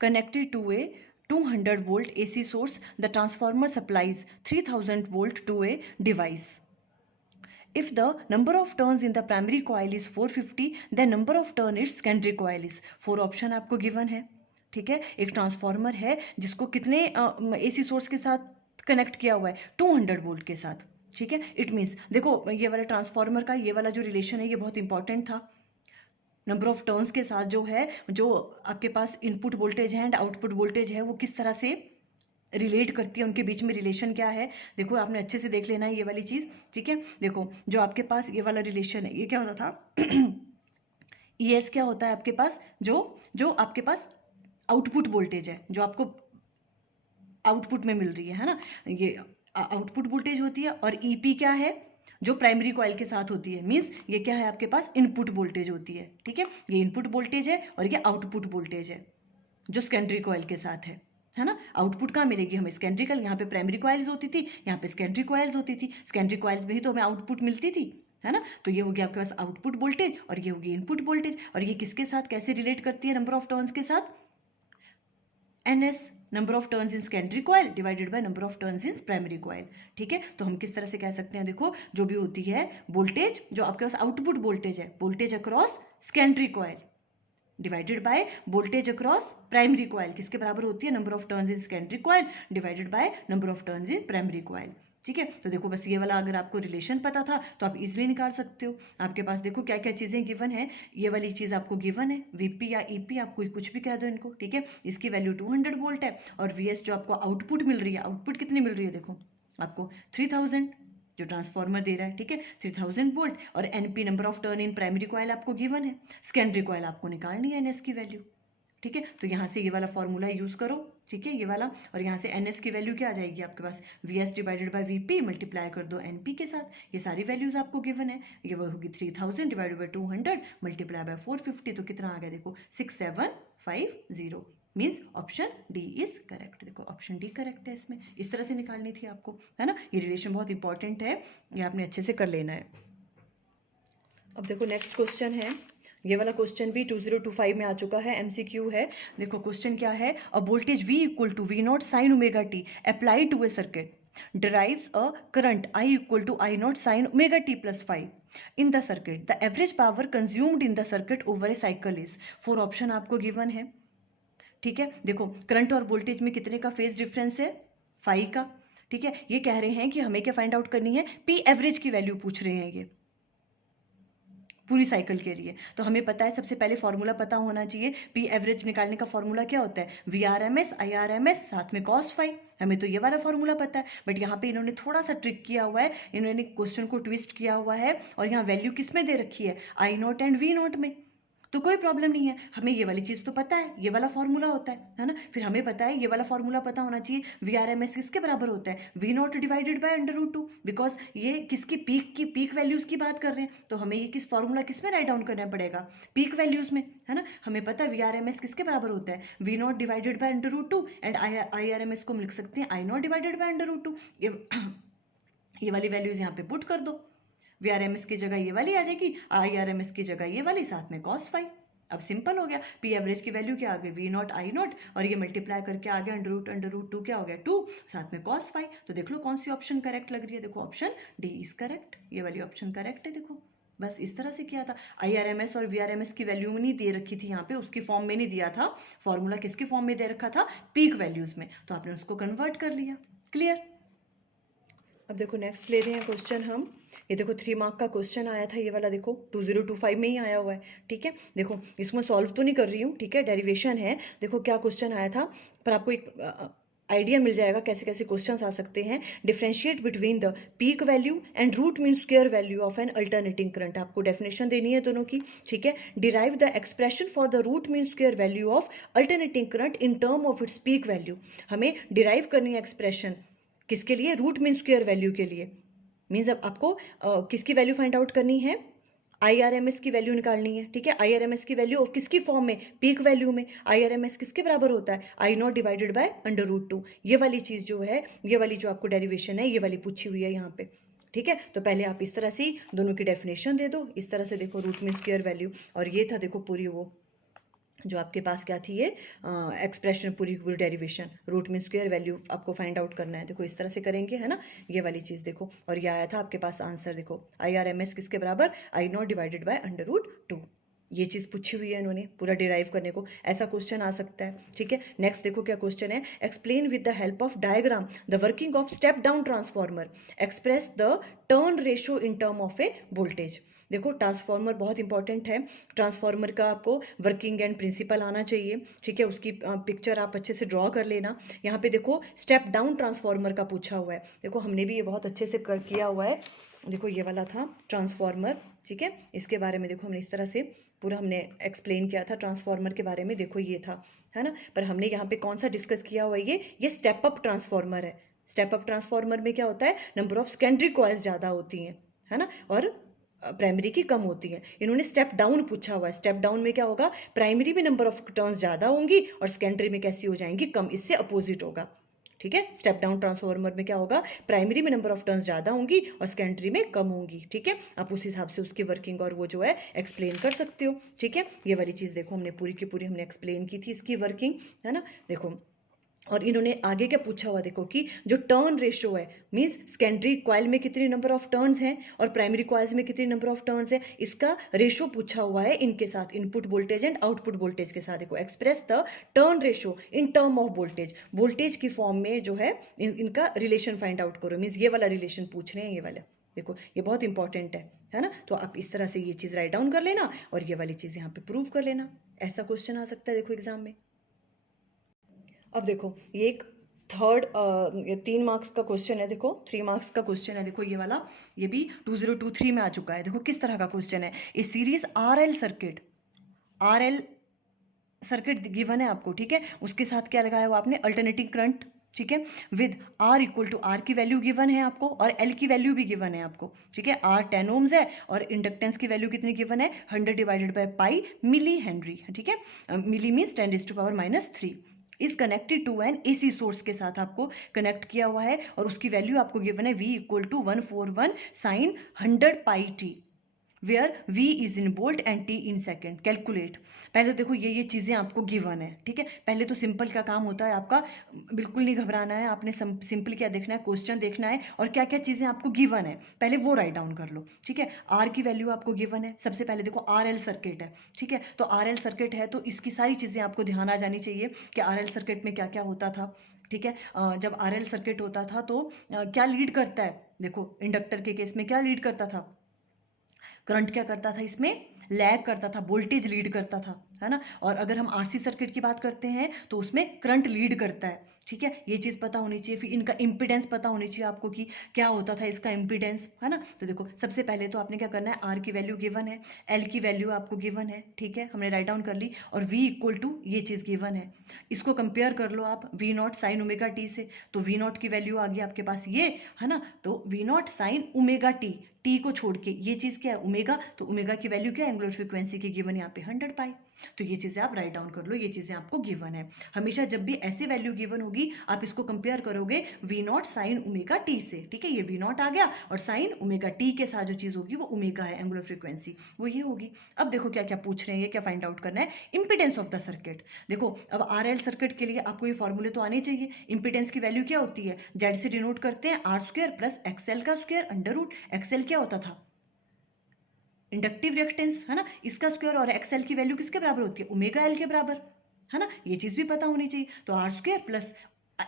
connected to a 200 volt AC source. The transformer supplies 3000 volt to a device. If the number of turns in the primary coil is 450, then number of turn its secondary coil is 4 option आपको given है। ठीक है, एक transformer है जिसको कितने AC source के साथ कनेक्ट किया हुआ है, 200 वोल्ट के साथ। ठीक है, इट मीन्स देखो ये वाला ट्रांसफॉर्मर का ये वाला जो रिलेशन है ये बहुत इंपॉर्टेंट था। नंबर ऑफ टर्न्स के साथ जो है, जो आपके पास इनपुट वोल्टेज है एंड आउटपुट वोल्टेज है, वो किस तरह से रिलेट करती है, उनके बीच में रिलेशन क्या है। देखो आपने अच्छे से देख लेना है ये वाली चीज़। ठीक है, देखो जो आपके पास ये वाला रिलेशन है, ये क्या होता था ES क्या होता है आपके पास, जो जो आपके पास आउटपुट वोल्टेज है, जो आपको आउटपुट में मिल रही है ना, ये आउटपुट वोल्टेज होती है। और ईपी क्या है, जो प्राइमरी कॉइल के साथ होती है, मीन्स ये क्या है आपके पास इनपुट वोल्टेज होती है, ठीक है। ये इनपुट वोल्टेज है और ये आउटपुट वोल्टेज है जो सेकेंडरी कॉइल के साथ है ना। आउटपुट कहाँ मिलेगी हमें, सेकेंडरी, यहाँ पे प्राइमरी कॉइल्स होती थी, यहाँ पे सेकेंडरी कॉइल्स होती थी, सेकेंडरी कॉइल्स में ही तो हमें आउटपुट मिलती थी, है ना। तो ये हो गया आपके पास आउटपुट वोल्टेज और ये होगी इनपुट वोल्टेज। और ये किसके साथ कैसे रिलेट करती है, नंबर ऑफ टर्न्स के साथ, NS, number of turns in secondary coil divided by number of turns in primary coil, ठीक है। तो हम किस तरह से कह सकते हैं, देखो जो भी होती है वोल्टेज, जो आपके पास आउटपुट वोल्टेज है, voltage across secondary coil divided by voltage across primary coil, किसके बराबर होती है, number of turns in secondary coil divided by number of turns in primary coil, ठीक है। तो देखो बस ये वाला अगर आपको रिलेशन पता था तो आप इजीली निकाल सकते हो। आपके पास देखो क्या क्या चीज़ें गिवन है, ये वाली चीज़ आपको गिवन है, वीपी या ईपी, आप कुछ भी कह दो इनको, ठीक है। इसकी वैल्यू 200 वोल्ट है और वीएस जो आपको आउटपुट मिल रही है, आउटपुट कितनी मिल रही है, देखो आपको 3000 जो ट्रांसफॉर्मर दे रहा है, ठीक है, 3000 वोल्ट। और NP, number of turn in primary coil आपको गिवन है, सेकेंडरी कॉइल आपको निकालनी है एनएस की वैल्यू, ठीक है। तो यहाँ से ये वाला फॉर्मूला यूज़ करो, ठीक है, ये वाला। और यहाँ से एनएस की वैल्यू क्या आ जाएगी आपके पास, VS divided by VP multiply कर दो एनपी के साथ, ये सारी वैल्यूज आपको गिवन है। ये वो होगी 3000 डिवाइडेड बाय 200 मल्टीप्लाई बाय 450, तो कितना आ गया देखो 6750, means option D is correct. देखो ऑप्शन डी करेक्ट है, इसमें इस तरह से निकालनी थी आपको, है ना। ये रिलेशन बहुत इंपॉर्टेंट है, ये आपने अच्छे से कर लेना है। अब देखो नेक्स्ट क्वेश्चन है, ये वाला क्वेश्चन भी 2025 में आ चुका है, MCQ है। देखो क्वेश्चन क्या है, a voltage V equal to V naught sine omega t applied to a circuit derives a current I equal to I naught sin omega t plus 5 in the circuit. The average power consumed in the circuit over a cycle is, 4 option आपको given है, ठीक है। देखो current और voltage में कितने का phase difference है, 5 का, ठीक है। ये कह रहे हैं कि हमें क्या फाइंड आउट करनी है, पी एवरेज की वैल्यू पूछ रहे हैं ये पूरी साइकिल के लिए। तो हमें पता है, सबसे पहले फॉर्मूला पता होना चाहिए, पी एवरेज निकालने का फॉर्मूला क्या होता है, VRMS IRMS साथ में cos फाई, हमें तो ये वाला फॉर्मूला पता है। बट यहाँ पे इन्होंने थोड़ा सा ट्रिक किया हुआ है, इन्होंने क्वेश्चन को ट्विस्ट किया हुआ है और यहाँ वैल्यू किस में दे रखी है, I not and V not में। तो कोई प्रॉब्लम नहीं है, हमें ये वाली चीज़ तो पता है, ये वाला फॉर्मूला होता है ना। फिर हमें पता है ये वाला फॉर्मूला पता होना चाहिए, VRMS किसके बराबर होता है, V not divided bye √2, because ये किसकी पीक वैल्यूज़ की बात कर रहे हैं। तो हमें ये किस फॉर्मूला किस में राइट डाउन करना पड़ेगा, पीक वैल्यूज़ में, है ना। हमें पता है VRMS किसके बराबर होता है, V not divided bye √2 and IRMS को हम लिख सकते हैं I नॉट डिवाइडेड बाय √2। ये वाली वैल्यूज़ यहाँ पे पुट कर दो, VRMS की जगह ये वाली आ जाएगी, IRMS की जगह ये वाली, साथ में cos फाई। अब सिंपल हो गया, पी एवरेज की वैल्यू क्या आ गई, V नॉट I नॉट, और ये मल्टीप्लाई करके आ गया √2 क्या हो गया 2, साथ में cos फाई। तो देख लो कौन सी ऑप्शन करेक्ट लग रही है, देखो ऑप्शन डी इज करेक्ट, ये वाली ऑप्शन करेक्ट है। देखो बस इस तरह से किया था, IRMS और VRMS की वैल्यू नहीं दे रखी थी यहाँ पे, उसकी फॉर्म में नहीं दिया था, फॉर्मूला किसकी फॉर्म में दे रखा था, पीक वैल्यूज में, तो आपने उसको कन्वर्ट कर लिया, क्लियर। अब देखो नेक्स्ट ले रहे हैं क्वेश्चन हम, ये देखो 3 मार्क का क्वेश्चन आया था, ये वाला देखो 2025 में ही आया हुआ है, ठीक है। देखो इसको मैं सॉल्व तो नहीं कर रही हूँ, ठीक है, डेरिवेशन है। देखो क्या क्वेश्चन आया था, पर आपको एक आइडिया मिल जाएगा कैसे कैसे क्वेश्चंस आ सकते हैं। Differentiate between the peak value and root mean square value of an alternating current, आपको डेफिनेशन देनी है दोनों की, ठीक है। Derive the expression for the root mean square value of alternating current in term of its peak value, हमें derive करनी है एक्सप्रेशन किसके लिए, रूट मीन स्क्वायर वैल्यू के लिए, मीन्स अब आपको किसकी वैल्यू फाइंड आउट करनी है, IRMS की वैल्यू निकालनी है, ठीक है। IRMS की वैल्यू और किसकी फॉर्म में, पीक वैल्यू में। IRMS किसके बराबर होता है, I नॉट डिवाइडेड बाय √2, ये वाली चीज़ जो है, ये वाली जो आपको डेरिवेशन है, ये वाली पूछी हुई है यहाँ पे, ठीक है। तो पहले आप इस तरह से ही दोनों की डेफिनेशन दे दो, इस तरह से देखो रूट मीन स्क्वायर वैल्यू, और ये था देखो पूरी वो जो आपके पास क्या थी, ये एक्सप्रेशन पूरी पूरी derivation, root mean square value आपको फाइंड आउट करना है। देखो इस तरह से करेंगे, है ना, ये वाली चीज़ देखो, और ये आया था आपके पास आंसर, देखो IRMS किसके बराबर, I नॉट डिवाइडेड बाय √2, ये चीज़ पूछी हुई है इन्होंने पूरा डिराइव करने को, ऐसा क्वेश्चन आ सकता है, ठीक है। नेक्स्ट देखो क्या क्वेश्चन है, explain with the help of diagram the working of step down transformer, express the turn ratio in term of A voltage. देखो ट्रांसफॉर्मर बहुत इंपॉर्टेंट है, ट्रांसफॉर्मर का आपको वर्किंग एंड प्रिंसिपल आना चाहिए, ठीक है। उसकी पिक्चर आप अच्छे से ड्रॉ कर लेना। यहाँ पे देखो स्टेप डाउन ट्रांसफॉर्मर का पूछा हुआ है, देखो हमने भी ये बहुत अच्छे से किया हुआ है। देखो ये वाला था ट्रांसफॉर्मर, ठीक है, इसके बारे में देखो हमने इस तरह से पूरा हमने एक्सप्लेन किया था ट्रांसफार्मर के बारे में, देखो ये था, है ना। पर हमने यहाँ पे कौन सा डिस्कस किया हुआ है, ये स्टेप अप ट्रांसफार्मर है। स्टेप अप ट्रांसफार्मर में क्या होता है, नंबर ऑफ सेकेंडरी कॉइल्स ज़्यादा होती हैं, है ना, और प्राइमरी की कम होती है। इन्होंने स्टेप डाउन पूछा हुआ है, स्टेप डाउन में क्या होगा, प्राइमरी में नंबर ऑफ टर्न्स ज़्यादा होंगी और सेकेंडरी में कैसी हो जाएंगी, कम, इससे अपोजिट होगा। ठीक है, स्टेप डाउन ट्रांसफार्मर में क्या होगा, प्राइमरी में नंबर ऑफ टर्न्स ज़्यादा होंगी और सेकेंडरी में कम होंगी। ठीक है, आप उस हिसाब से उसकी वर्किंग और वो जो है एक्सप्लेन कर सकते हो। ठीक है, ये वाली चीज़ देखो हमने पूरी की पूरी हमने एक्सप्लेन की थी इसकी वर्किंग, है ना। देखो और इन्होंने आगे क्या पूछा हुआ, देखो कि जो टर्न रेशो है, मींस सेकेंडरी कॉइल में कितनी नंबर ऑफ टर्न्स हैं और प्राइमरी कॉइल्स में कितनी नंबर ऑफ टर्न्स हैं, इसका रेशो पूछा हुआ है इनके साथ, input voltage and output voltage के साथ। देखो, express the turn ratio in term of voltage, voltage की फॉर्म में जो है इनका रिलेशन फाइंड आउट करो, मीन्स ये वाला रिलेशन पूछ रहे हैं, ये वाला। देखो ये बहुत इंपॉर्टेंट है ना। तो आप इस तरह से ये चीज़ राइट डाउन कर लेना और ये वाली चीज़ यहाँ पे प्रूव कर लेना, ऐसा क्वेश्चन आ सकता है देखो एग्जाम में। अब देखो ये एक थर्ड 3 मार्क्स का क्वेश्चन है, देखो 3 मार्क्स का क्वेश्चन है, देखो ये वाला, ये भी 2023 में आ चुका है। देखो किस तरह का क्वेश्चन है, ए सीरीज आरएल सर्किट गिवन है आपको, ठीक है, उसके साथ क्या लगाया हुआ आपने, अल्टरनेटिंग करंट, ठीक है, with R equal to R की वैल्यू गिवन है आपको और L की वैल्यू भी गिवन है आपको। ठीक है, R 10 ओम्स है और इंडक्टेंस की वैल्यू कितनी गिवन है, 100 divided by pi milli henry. ठीक है, milli means 10⁻³ is connected to an AC source के साथ आपको कनेक्ट किया हुआ है और उसकी वैल्यू आपको गिवन है V equal to 141 sine 100πt, where V is in volt and T in second, calculate. पहले तो देखो ये चीज़ें आपको गिवन है, ठीक है। पहले तो सिंपल का काम होता है आपका, बिल्कुल नहीं घबराना है, आपने सिंपल क्या देखना है, क्वेश्चन देखना है और क्या क्या चीज़ें आपको गिवन है पहले वो राइट डाउन कर लो। ठीक है, R की वैल्यू आपको गिवन है, सबसे पहले देखो RL सर्किट है, ठीक है, तो RL सर्किट है तो इसकी सारी चीज़ें आपको ध्यान आ जानी चाहिए कि RL सर्किट में क्या क्या होता था। ठीक है, जब RL सर्किट होता था तो क्या लीड करता है, देखो इंडक्टर के केस में क्या लीड करता था, करंट क्या करता था, इसमें लैग करता था, वोल्टेज लीड करता था, है ना। और अगर हम RC सर्किट की बात करते हैं तो उसमें करंट लीड करता है। ठीक है, ये चीज़ पता होनी चाहिए। फिर इनका इम्पीडेंस पता होनी चाहिए आपको कि क्या होता था इसका इम्पीडेंस, है ना। तो देखो सबसे पहले तो आपने क्या करना है, R की वैल्यू गिवन है, L की वैल्यू आपको गिवन है, ठीक है, हमने राइट डाउन कर ली, और V इक्वल टू ये चीज़ गिवन है। इसको कंपेयर कर लो आप V0 साइन ओमेगा टी से, तो V0 की वैल्यू आ गई आपके पास ये, है ना। तो V0 साइन ओमेगा टी को छोड़ के ये चीज़ क्या है, ओमेगा, तो ओमेगा की वैल्यू क्या है, एंगुलर फ्रीक्वेंसी की गिवन यहाँ पे 100π। तो ये चीज़ें आप राइट डाउन कर लो, ये चीज़ें आपको गिवन है। हमेशा जब भी ऐसी वैल्यू गिवन होगी आप इसको कंपेयर करोगे V0 साइन ओमेगा टी से। ठीक है, ये V0 आ गया और साइन ओमेगा टी के साथ जो चीज़ होगी वो ओमेगा है, एंगुलर फ्रीक्वेंसी वो ये होगी। अब देखो क्या क्या पूछ रहे हैं, ये क्या फाइंड आउट करना है, इंपीडेंस ऑफ द सर्किट। देखो अब RL सर्किट के लिए आपको ये फॉर्मूले तो आने चाहिए। इंपीडेंस की वैल्यू क्या होती है, जेड से डिनोट करते हैं R² प्लस XL का स्क्वायर अंडर रूट, XL क्या होता था, इंडक्टिव रिएक्टेंस, है ना, इसका स्क्वायर, और XL की वैल्यू किसके बराबर होती है, ओमेगा L के बराबर, है ना। ये चीज़ भी पता होनी चाहिए। तो R² प्लस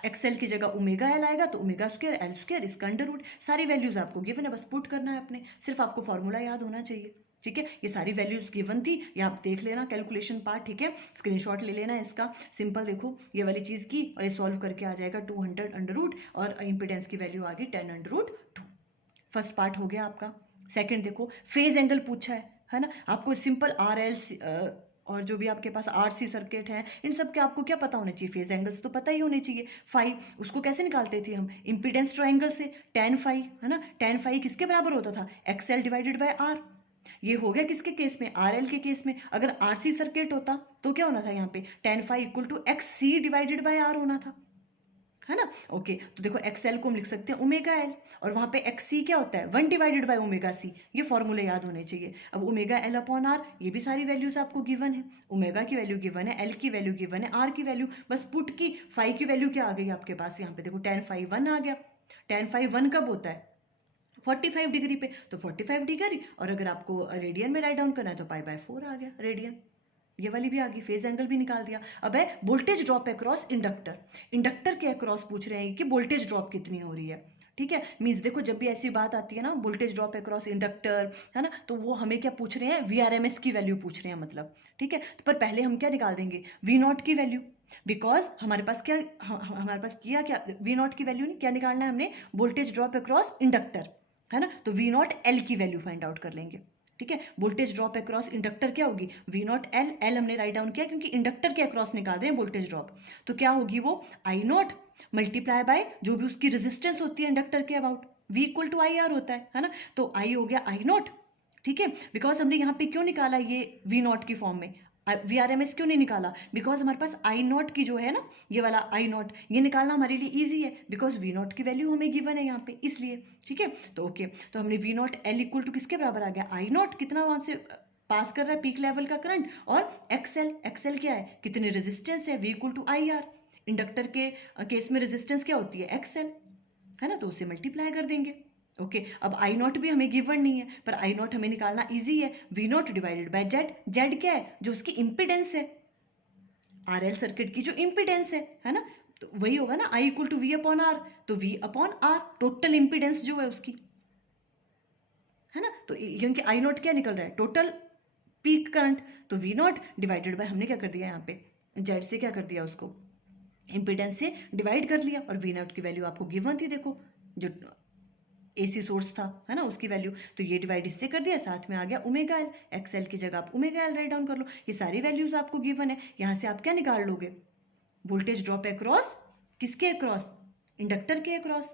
XL की जगह ओमेगा L आएगा तो ओमेगा स्क्वायर L स्क्वायर इसका अंडर रूट, सारी वैल्यूज आपको गिवन है, बस पुट करना है अपने, सिर्फ आपको फॉर्मूला याद होना चाहिए। ठीक है, ये सारी वैल्यूज गिवन थी, ये आप देख लेना कैलकुलेशन पार्ट, ठीक है, स्क्रीनशॉट ले लेना इसका। सिंपल देखो ये वाली चीज़ की और ये सॉल्व करके आ जाएगा 200 अंडर रूट और इंपीडेंस की वैल्यू आ गई 10 अंडर रूट 2। फर्स्ट पार्ट हो गया आपका। सेकंड देखो फेज एंगल पूछा है ना, आपको सिंपल RL और जो भी आपके पास RC सर्किट है इन सब के आपको क्या पता होना चाहिए, फेज एंगल्स तो पता ही होने चाहिए। फाई उसको कैसे निकालते थे हम, इंपीडेंस ट्रायंगल से, tan फाई, है ना, tan फाई किसके बराबर होता था, XL डिवाइडेड बाय R। ये हो गया किसके केस में, RL के केस में। अगर RC सर्किट होता तो क्या होना था यहाँ पे, tan phi equal to XC divided by R होना था, है ना। ओके, तो देखो XL को हम लिख सकते हैं ओमेगा L और वहाँ पे XC क्या होता है, 1 डिवाइडेड बाय ओमेगा C। ये फॉर्मूले याद होने चाहिए। अब ओमेगा L अपॉन R, ये भी सारी वैल्यूज आपको गिवन है, ओमेगा की वैल्यू गिवन है, L की वैल्यू गिवन है, R की वैल्यू बस पुट की। फाई की वैल्यू क्या आ गई आपके पास, यहाँ पे देखो tan फाई 1 आ गया। tan फाई 1 कब होता है, 45 डिग्री पे, तो 45 डिग्री, और अगर आपको रेडियन में राइट डाउन करना है तो π/4 आ गया रेडियन। ये वाली भी आ गई, फेज एंगल भी निकाल दिया। अब है voltage drop across inductor, inductor के अक्रॉस पूछ रहे हैं कि वोल्टेज ड्रॉप कितनी हो रही है। ठीक है, मीन्स देखो जब भी ऐसी बात आती है ना, वोल्टेज ड्रॉप अक्रॉस इंडक्टर, है ना, तो वो हमें क्या पूछ रहे हैं, VRMS की वैल्यू पूछ रहे हैं मतलब। ठीक है, तो पर पहले हम क्या निकाल देंगे, V0 की वैल्यू, बिकॉज हमारे पास क्या, हमारे पास किया क्या, V0 की वैल्यू नहीं, क्या निकालना है हमने, वोल्टेज ड्रॉप अक्रॉस इंडक्टर, है ना। तो V0 L की वैल्यू फाइंड आउट कर लेंगे, ठीक है। वोल्टेज ड्रॉप अक्रॉस इंडक्टर क्या होगी, वी नॉट एल, एल हमने राइट डाउन किया क्योंकि इंडक्टर के अक्रॉस निकाल रहे हैं वोल्टेज ड्रॉप, तो क्या होगी वो आई नॉट मल्टीप्लाई बाय जो भी उसकी रेजिस्टेंस होती है इंडक्टर के about, V equal to I R होता है ना, तो आई हो गया आई नॉट। ठीक है, बिकॉज हमने यहाँ पे क्यों निकाला ये वी नॉट की फॉर्म में, वी आर एम एस क्यों नहीं निकाला, बिकॉज हमारे पास आई नॉट की जो है ना ये वाला आई नॉट, ये निकालना हमारे लिए ईजी है बिकॉज वी नॉट की वैल्यू हमें गिवन है यहाँ पे इसलिए। ठीक है, तो ओके, तो हमने V naught L equal to किसके बराबर आ गया, आई नॉट, कितना वहां से पास कर रहा है पीक लेवल का करंट, और एक्सएल, एक्सएल क्या है, कितनी रेजिस्टेंस है, V equal to I R, inductor के केस में रेजिस्टेंस क्या होती है, एक्सएल, है ना, तो उससे मल्टीप्लाई कर देंगे। ओके, अब आई नॉट भी हमें गिवन नहीं है पर आई नॉट हमें निकालना इजी है, V naught divided by Z, Z क्या है, जो उसकी इंपिडेंस है, आरएल सर्किट की जो इंपिडेंस है ना, तो वही होगा ना I equal to V upon R, तो V upon R total impedance जो है उसकी, है ना, तो क्योंकि आई नॉट क्या निकल रहा है, टोटल पीक करंट, तो वी नॉट डिवाइडेड बाय हमने क्या कर दिया यहाँ पे जेड से क्या कर दिया उसको इंपिडेंस से डिवाइड कर लिया, और वी नॉट की वैल्यू आपको गिवन थी, देखो जो एसी सोर्स था है ना उसकी वैल्यू, तो ये डिवाइड इससे कर दिया, साथ में आ गया ओमेगा एल, एक्सएल की जगह आप ओमेगा एल राइट डाउन कर लो, ये सारी वैल्यूज आपको गिवन है, यहाँ से आप क्या निकाल लोगे, वोल्टेज ड्रॉप अक्रॉस, किसके अक्रॉस, इंडक्टर के अक्रॉस,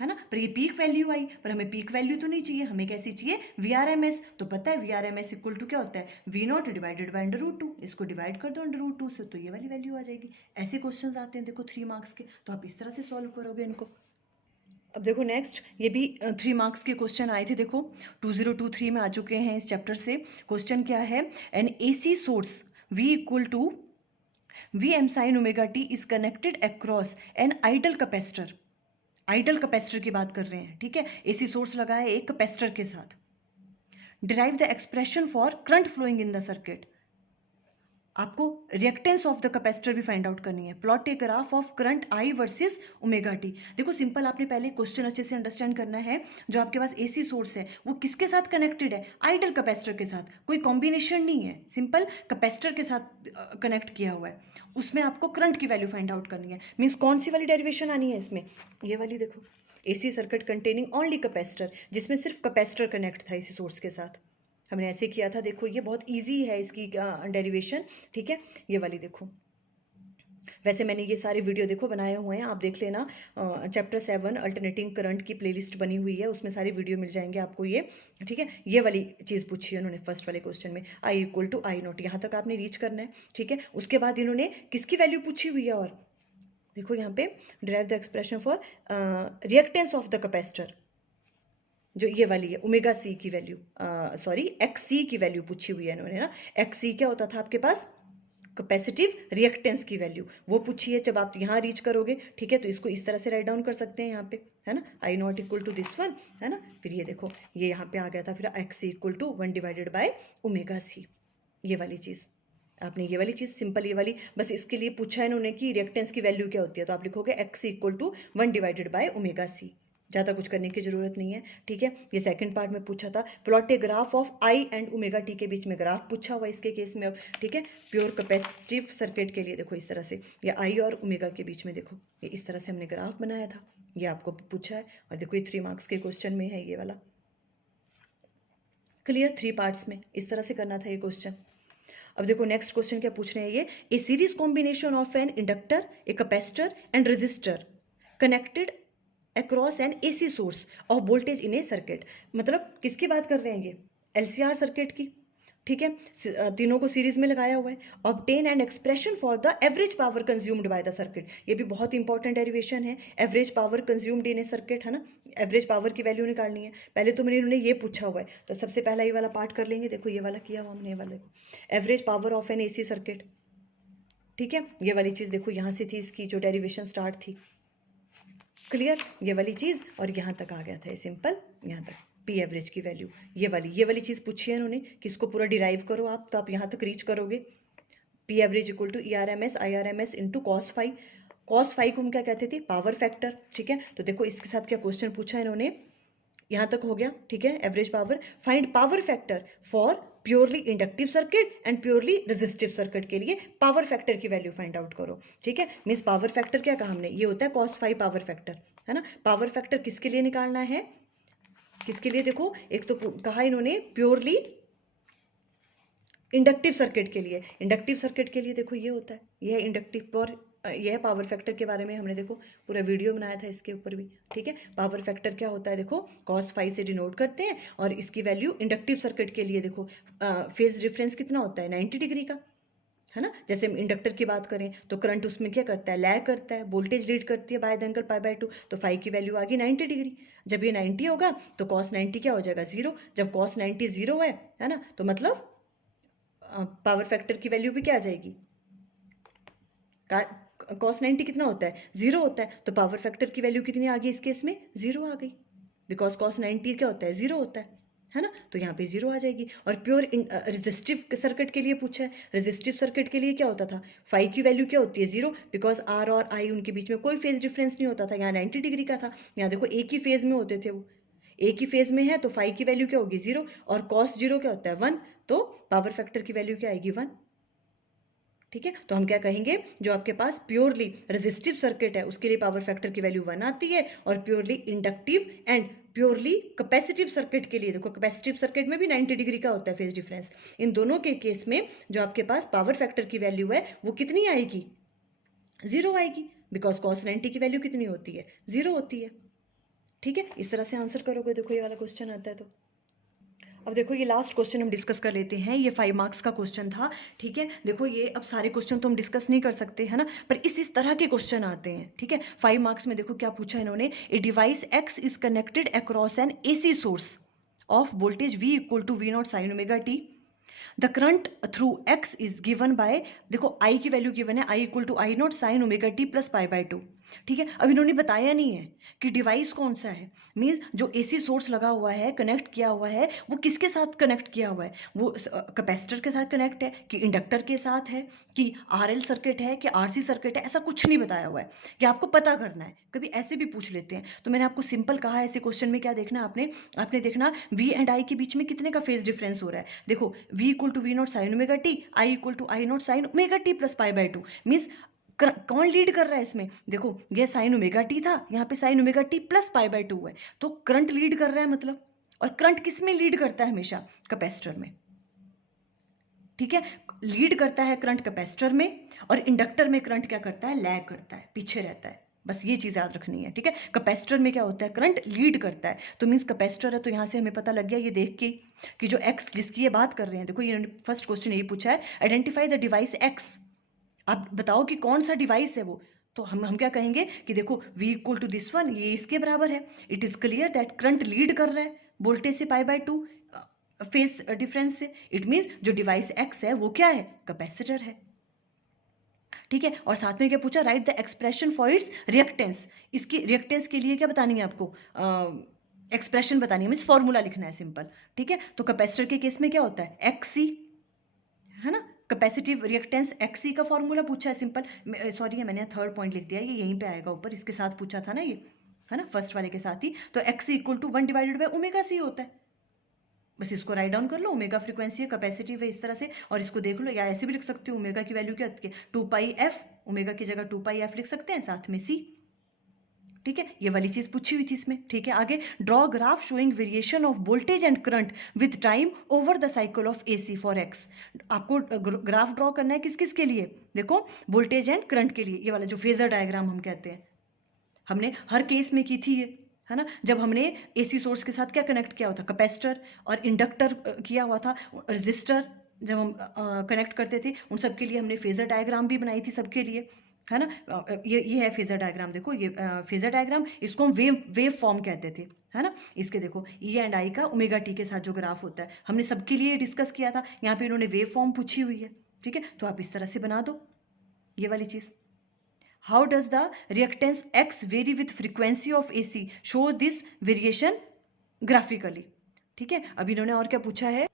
है ना, पर ये पीक वैल्यू आई, पर हमें पीक वैल्यू तो नहीं चाहिए, हमें कैसी चाहिए, वी आर एम एस, तो पता है V R M S equal to क्या होता है, V naught divided by under root two, इसको डिवाइड कर दो अंडर रूट टू से, तो ये वाली वैल्यू आ जाएगी। ऐसे क्वेश्चंस आते हैं देखो 3 मार्क्स के, तो आप इस तरह से सॉल्व करोगे इनको। अब देखो नेक्स्ट, ये भी 3 मार्क्स के क्वेश्चन आए थे, देखो 2023 में आ चुके हैं इस चैप्टर से। क्वेश्चन क्या है, an AC source V equal to V M sine omega t is connected across an ideal capacitor, ideal capacitor की बात कर रहे हैं, ठीक है, एसी सोर्स लगा है एक कैपेसिटर के साथ, derive the expression for current flowing in the circuit, आपको रिएक्टेंस ऑफ द कैपेसिटर भी फाइंड आउट करनी है, plot a graph of current I versus omega t. देखो सिंपल, आपने पहले क्वेश्चन अच्छे से अंडरस्टैंड करना है, जो आपके पास एसी सोर्स है वो किसके साथ कनेक्टेड है, आइडल कैपेसिटर के साथ, कोई कॉम्बिनेशन नहीं है, सिंपल कैपेसिटर के साथ कनेक्ट किया हुआ है, उसमें आपको करंट की वैल्यू फाइंड आउट करनी है, मीन्स कौन सी वाली डेरिवेशन आनी है इसमें, ये वाली देखो, AC circuit containing only capacitor, जिसमें सिर्फ कैपेसिटर कनेक्ट था इसी सोर्स के साथ, हमने ऐसे किया था, देखो ये बहुत इजी है इसकी डेरिवेशन, ठीक है, ये वाली देखो, वैसे मैंने ये सारे वीडियो देखो बनाए हुए हैं, आप देख लेना, चैप्टर 7 अल्टरनेटिंग करंट की प्लेलिस्ट बनी हुई है, उसमें सारे वीडियो मिल जाएंगे आपको ये, ठीक है, ये वाली चीज़ पूछी है उन्होंने फर्स्ट वाले क्वेश्चन में, आई इक्वल टू आई नॉट, यहाँ तक आपने रीच करना है, ठीक है, उसके बाद इन्होंने किसकी वैल्यू पूछी हुई है, और देखो यहाँ पे derive the expression for reactance of the capacitor, जो ये वाली है ओमेगा सी की वैल्यू, सॉरी एक्स सी की वैल्यू पूछी हुई है इन्होंने ना, एक्स सी क्या होता था आपके पास, कैपेसिटिव रिएक्टेंस की वैल्यू, वो पूछी है, जब आप यहाँ रीच करोगे, ठीक है, तो इसको इस तरह से राइट डाउन कर सकते हैं यहाँ पे, है ना, I naught equal to this one, है ना, फिर ये देखो ये यहाँ पे आ गया था, फिर X C equal to 1 divided by omega C, ये वाली चीज़ आपने, ये वाली चीज़ सिंपल, ये वाली बस इसके लिए पूछा है इन्होंने कि रिएक्टेंस की वैल्यू क्या होती है, तो आप लिखोगे X equal to 1 divided by omega C, ज़्यादा कुछ करने की ज़रूरत नहीं है, ठीक है। ये सेकंड पार्ट में पूछा था, plot a graph of I and omega T के बीच में ग्राफ पूछा हुआ इसके केस में, अब ठीक है, प्योर कैपेसिटिव सर्किट के लिए देखो इस तरह से, ये आई और ओमेगा के बीच में देखो ये इस तरह से हमने ग्राफ बनाया था, ये आपको पूछा है, और देखो ये 3 मार्क्स के क्वेश्चन में है ये वाला, क्लियर, 3 पार्ट्स में इस तरह से करना था ये क्वेश्चन। अब देखो नेक्स्ट क्वेश्चन क्या पूछ रहे हैं, ये a series combination of an inductor, a capacitor and resistor connected across an AC source of voltage in a circuit, मतलब किसकी बात कर रहे हैं ये, एलसीआर सर्किट की, ठीक है, तीनों को सीरीज में लगाया हुआ है, obtain and expression for the average power consumed by the circuit, ये भी बहुत इंपॉर्टेंट डेरिवेशन है, average power consumed in a circuit, है ना, एवरेज पावर की वैल्यू निकालनी है, पहले तो मैंने इन्होंने ये पूछा हुआ है, तो सबसे पहला ये वाला पार्ट कर लेंगे, देखो ये वाला किया हुआ हमने, ये वाला देखो average power of N AC circuit, ठीक है, ये वाली चीज़ देखो यहाँ से थी इसकी जो डेरिवेशन स्टार्ट थी, क्लियर, ये वाली चीज़, और यहाँ तक आ गया था ये सिंपल, यहाँ तक पी एवरेज की वैल्यू, ये वाली चीज़ पूछी है उन्होंने कि इसको पूरा डिराइव करो आप, तो आप यहाँ तक रीच करोगे, P average equal to E R M S I R M S into cos phi, cos phi को हम क्या कहते थे, पावर फैक्टर, ठीक है, तो देखो इसके साथ क्या क्वेश्चन पूछा है इन्होंने, यहाँ तक हो गया, ठीक है, average power, find power factor for purely inductive circuit and purely resistive circuit के लिए पावर फैक्टर की वैल्यू फाइंड आउट करो, ठीक है, मीन्स पावर फैक्टर क्या कहा हमने, ये होता है कॉस फाई पावर फैक्टर, है ना, पावर फैक्टर किसके लिए निकालना है, किसके लिए? देखो एक तो कहा इन्होंने प्योरली इंडक्टिव सर्किट के लिए। इंडक्टिव सर्किट के लिए देखो ये होता है, यह इंडक्टिव और यह पावर फैक्टर के बारे में हमने देखो पूरा वीडियो बनाया था इसके ऊपर भी, ठीक है। पावर फैक्टर क्या होता है? देखो cos फाई से डिनोट करते हैं और इसकी वैल्यू इंडक्टिव सर्किट के लिए देखो फेज डिफरेंस कितना होता है? 90 डिग्री का, है ना। जैसे हम इंडक्टर की बात करें तो करंट उसमें क्या करता है? लैग करता है, वोल्टेज लीड करती है by the angle pi by 2, तो फाई की वैल्यू आ गई 90 डिग्री। जब ये 90 होगा तो cos 90 क्या हो जाएगा? 0। जब cos 90 0 है ना, तो मतलब पावर फैक्टर की वैल्यू भी क्या आ जाएगी? cos 90 कितना होता है? 0 होता है, तो पावर फैक्टर की वैल्यू कितनी आ गई इस केस में? 0 आ गई, बिकॉज cos 90 क्या होता है? 0 होता है ना। तो यहाँ पे 0 आ जाएगी। और प्योर रेजिस्टिव सर्किट के लिए पूछा है। रेजिस्टिव सर्किट के लिए क्या होता था? फाई की वैल्यू क्या होती है? 0, बिकॉज आर और आई उनके बीच में कोई फेज डिफरेंस नहीं होता था। यहाँ 90 डिग्री का था, यहाँ देखो एक ही फेज में होते थे वो, एक ही फेज में है, तो फाई की वैल्यू क्या होगी? 0, और cos 0 क्या होता है? 1, तो पावर फैक्टर की वैल्यू क्या आएगी? 1, ठीक है। तो हम क्या कहेंगे? जो आपके पास प्योरली रेजिस्टिव सर्किट है उसके लिए पावर फैक्टर की वैल्यू 1 आती है, और purely inductive and purely capacitive circuit के लिए देखो कैपेसिटिव सर्किट में भी 90 डिग्री का होता है फेज डिफरेंस। इन दोनों के केस में जो आपके पास पावर फैक्टर की वैल्यू है वो कितनी आएगी? 0 आएगी, बिकॉज cos 90 की वैल्यू कितनी होती है? 0 होती है, ठीक है। इस तरह से आंसर करोगे। देखो ये वाला क्वेश्चन आता है। तो अब देखो ये लास्ट क्वेश्चन हम डिस्कस कर लेते हैं। ये 5 मार्क्स का क्वेश्चन था, ठीक है। देखो ये अब सारे क्वेश्चन तो हम डिस्कस नहीं कर सकते, है ना, पर इस तरह के क्वेश्चन आते हैं, ठीक है। 5 मार्क्स में देखो क्या पूछा इन्होंने। A device X is connected across an AC source of voltage V equal to V naught sine omega t. The current through X is given by, देखो आई की वैल्यू गिवन है, I equal to I naught sine omega t plus pi by 2, ठीक है। अब इन्होंने बताया नहीं है कि डिवाइस कौन सा है। मीन्स जो एसी सोर्स लगा हुआ है, कनेक्ट किया हुआ है, वो किसके साथ कनेक्ट किया हुआ है? वो कैपेसिटर के साथ कनेक्ट है कि इंडक्टर के साथ है कि आरएल सर्किट है कि आरसी सर्किट है? ऐसा कुछ नहीं बताया हुआ है, कि आपको पता करना है। कभी ऐसे भी पूछ लेते हैं। तो मैंने आपको सिंपल कहा है ऐसे क्वेश्चन में क्या देखना आपने देखना वी एंड आई के बीच में कितने का फेज डिफरेंस हो रहा है। देखो v equal to V naught sine omega t, I equal to I naught sine omega t plus pi by 2। Means कौन लीड कर रहा है इसमें? देखो ये साइन ओमेगा टी था, यहाँ पे sign omega t plus pi by 2 है, तो करंट लीड कर रहा है मतलब। और करंट किस में लीड करता है? हमेशा कैपेसिटर में, ठीक है। लीड करता है करंट कैपेसिटर में, और इंडक्टर में करंट क्या करता है? लैग करता है, पीछे रहता है। बस ये चीज़ याद रखनी है, ठीक है। कैपेसिटर में क्या होता है? करंट लीड करता है। तो मीन्स कैपेसिटर है, तो यहाँ से हमें पता लग गया ये देख के कि जो एक्स जिसकी ये बात कर रहे हैं, देखो ये फर्स्ट क्वेश्चन यही पूछा है, आइडेंटिफाई द डिवाइस एक्स। आप बताओ कि कौन सा डिवाइस है वो। तो हम क्या कहेंगे कि देखो v equal to this one, ये इसके बराबर है। It is clear that current lead कर रहा है वोल्टेज से पाई बाय 2 फेस डिफरेंस से। इट मीन्स जो डिवाइस एक्स है वो क्या है? कैपेसिटर है, ठीक है। और साथ में क्या पूछा? Right the expression for its reactance. इसकी रिएक्टेंस के लिए क्या बतानी है आपको? एक्सप्रेशन बतानी है, मीन्स फॉर्मूला लिखना है, सिंपल, ठीक है। तो कैपेसिटर के केस में क्या होता है? एक्सी, है ना। कैपेसिटिव रिएक्टेंस एक्सी का फॉर्मूला पूछा है, सिंपल। सॉरी मैंने थर्ड पॉइंट लिख दिया, ये यहीं पे आएगा ऊपर, इसके साथ पूछा था ना ये, है ना, फर्स्ट वाले के साथ ही। तो XC equal to 1 divided by omega C होता है। बस इसको राइट डाउन कर लो, ओमेगा फ्रीक्वेंसी है, कैपेसिटिव है, इस तरह से। और इसको देख लो, या ऐसे भी लिख सकते हो, ओमेगा की वैल्यू क्या होती है? 2 पाई एफ, ओमेगा की जगह 2 पाई एफ लिख सकते हैं, साथ में सी, ठीक है। ये वाली चीज पूछी हुई थी इसमें, ठीक है। आगे draw graph showing variation of voltage and current with time over the cycle of AC for x. आपको ग्राफ ड्रॉ करना है किस किस के लिए? देखो वोल्टेज एंड करंट के लिए, ये वाला जो फेजर डायग्राम हम कहते हैं, हमने हर केस में की थी ये, है ना। जब हमने एसी सोर्स के साथ क्या कनेक्ट किया हुआ था? कैपेसिटर और इंडक्टर किया हुआ था, रजिस्टर जब हम कनेक्ट करते थे, उन सब के लिए हमने फेजर डायग्राम भी बनाई थी सबके लिए, है ना। ये है फेजर डायग्राम, देखो ये फेजर डायग्राम, इसको हम वेव फॉर्म कहते थे, है ना। इसके देखो ई एंड आई का ओमेगा टी के साथ जो ग्राफ होता है, हमने सबके लिए डिस्कस किया था। यहाँ पे इन्होंने वेव फॉर्म पूछी हुई है, ठीक है। तो आप इस तरह से बना दो ये वाली चीज़। How does the reactance X vary with frequency of AC? Show this variation graphically, ठीक है। अब इन्होंने और क्या पूछा है?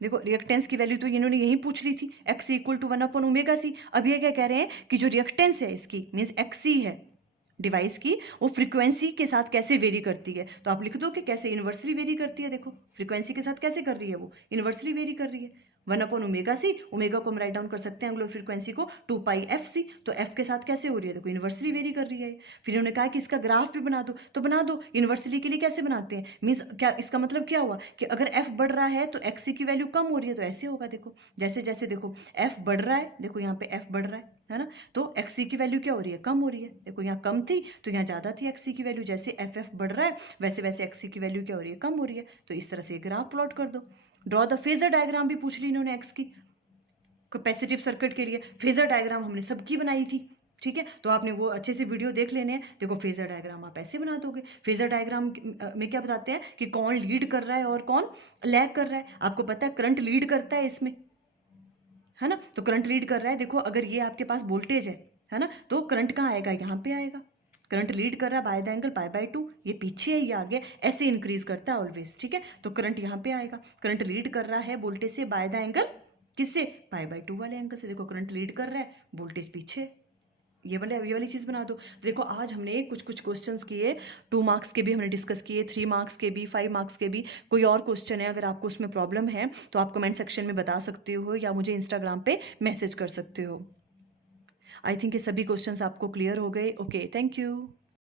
देखो रिएक्टेंस की वैल्यू तो इन्होंने यही पूछ ली थी, x equal to 1 upon omega C. अब ये क्या कह रहे हैं कि जो रिएक्टेंस है इसकी, मीन्स XC है डिवाइस की, वो फ्रीक्वेंसी के साथ कैसे वेरी करती है। तो आप लिख दो कि कैसे इन्वर्सली वेरी करती है। देखो फ्रीक्वेंसी के साथ कैसे कर रही है, वो इन्वर्सली वेरी कर रही है। 1/ओमेगा c, ओमेगा को हम राइट डाउन कर सकते हैं एंगुलर फ्रीक्वेंसी को 2πfc। तो f के साथ कैसे हो रही है, देखो यूनिवर्सली वेरी कर रही है। फिर इन्होंने कहा कि इसका ग्राफ भी बना दो, तो बना दो। यूनिवर्सली के लिए कैसे बनाते हैं, मीन्स क्या इसका मतलब क्या हुआ कि अगर f बढ़ रहा है तो xc की वैल्यू कम हो रही है, तो ऐसे होगा। देखो जैसे जैसे देखो f बढ़ रहा है, देखो यहाँ पे f बढ़ रहा है ना, तो xc की वैल्यू क्या हो रही है, कम हो रही है। देखो यहाँ कम थी तो यहाँ ज़्यादा थी xc की वैल्यू, जैसे f बढ़ रहा है वैसे वैसे xc की वैल्यू क्या हो रही है, कम हो रही है। तो इस तरह से ग्राफ प्लॉट कर दो। ड्रॉ द फेजर डायग्राम भी पूछ ली इन्होंने x की, कैपेसिटिव सर्किट के लिए फेजर डायग्राम हमने सबकी बनाई थी, ठीक है। तो आपने वो अच्छे से वीडियो देख लेने हैं। देखो फेजर डायग्राम आप ऐसे बना दोगे। फेजर डायग्राम में क्या बताते हैं कि कौन लीड कर रहा है और कौन लैग कर रहा है। आपको पता है करंट लीड करता है इसमें, है ना, तो करंट लीड कर रहा है। देखो अगर ये आपके पास वोल्टेज है ना, तो करंट कहाँ आएगा, यहाँ पे आएगा। करंट लीड कर रहा है बाय द एंगल π/2, ये पीछे है ये आगे, ऐसे इंक्रीज करता है ऑलवेज, ठीक है। तो करंट यहाँ पे आएगा, करंट लीड कर रहा है वोल्टेज से बाय द एंगल, किससे, π/2 वाले एंगल से। देखो करंट लीड कर रहा है, वोल्टेज पीछे, ये वाली चीज़ बना दो। देखो आज हमने कुछ कुछ क्वेश्चंस किए, 2 मार्क्स के भी हमने डिस्कस किए, 3 मार्क्स के भी, 5 मार्क्स के भी। कोई और क्वेश्चन है, अगर आपको उसमें प्रॉब्लम है तो आप कमेंट सेक्शन में बता सकते हो या मुझे इंस्टाग्राम पे मैसेज कर सकते हो। आई थिंक ये सभी क्वेश्चंस आपको क्लियर हो गए। Okay, thank you.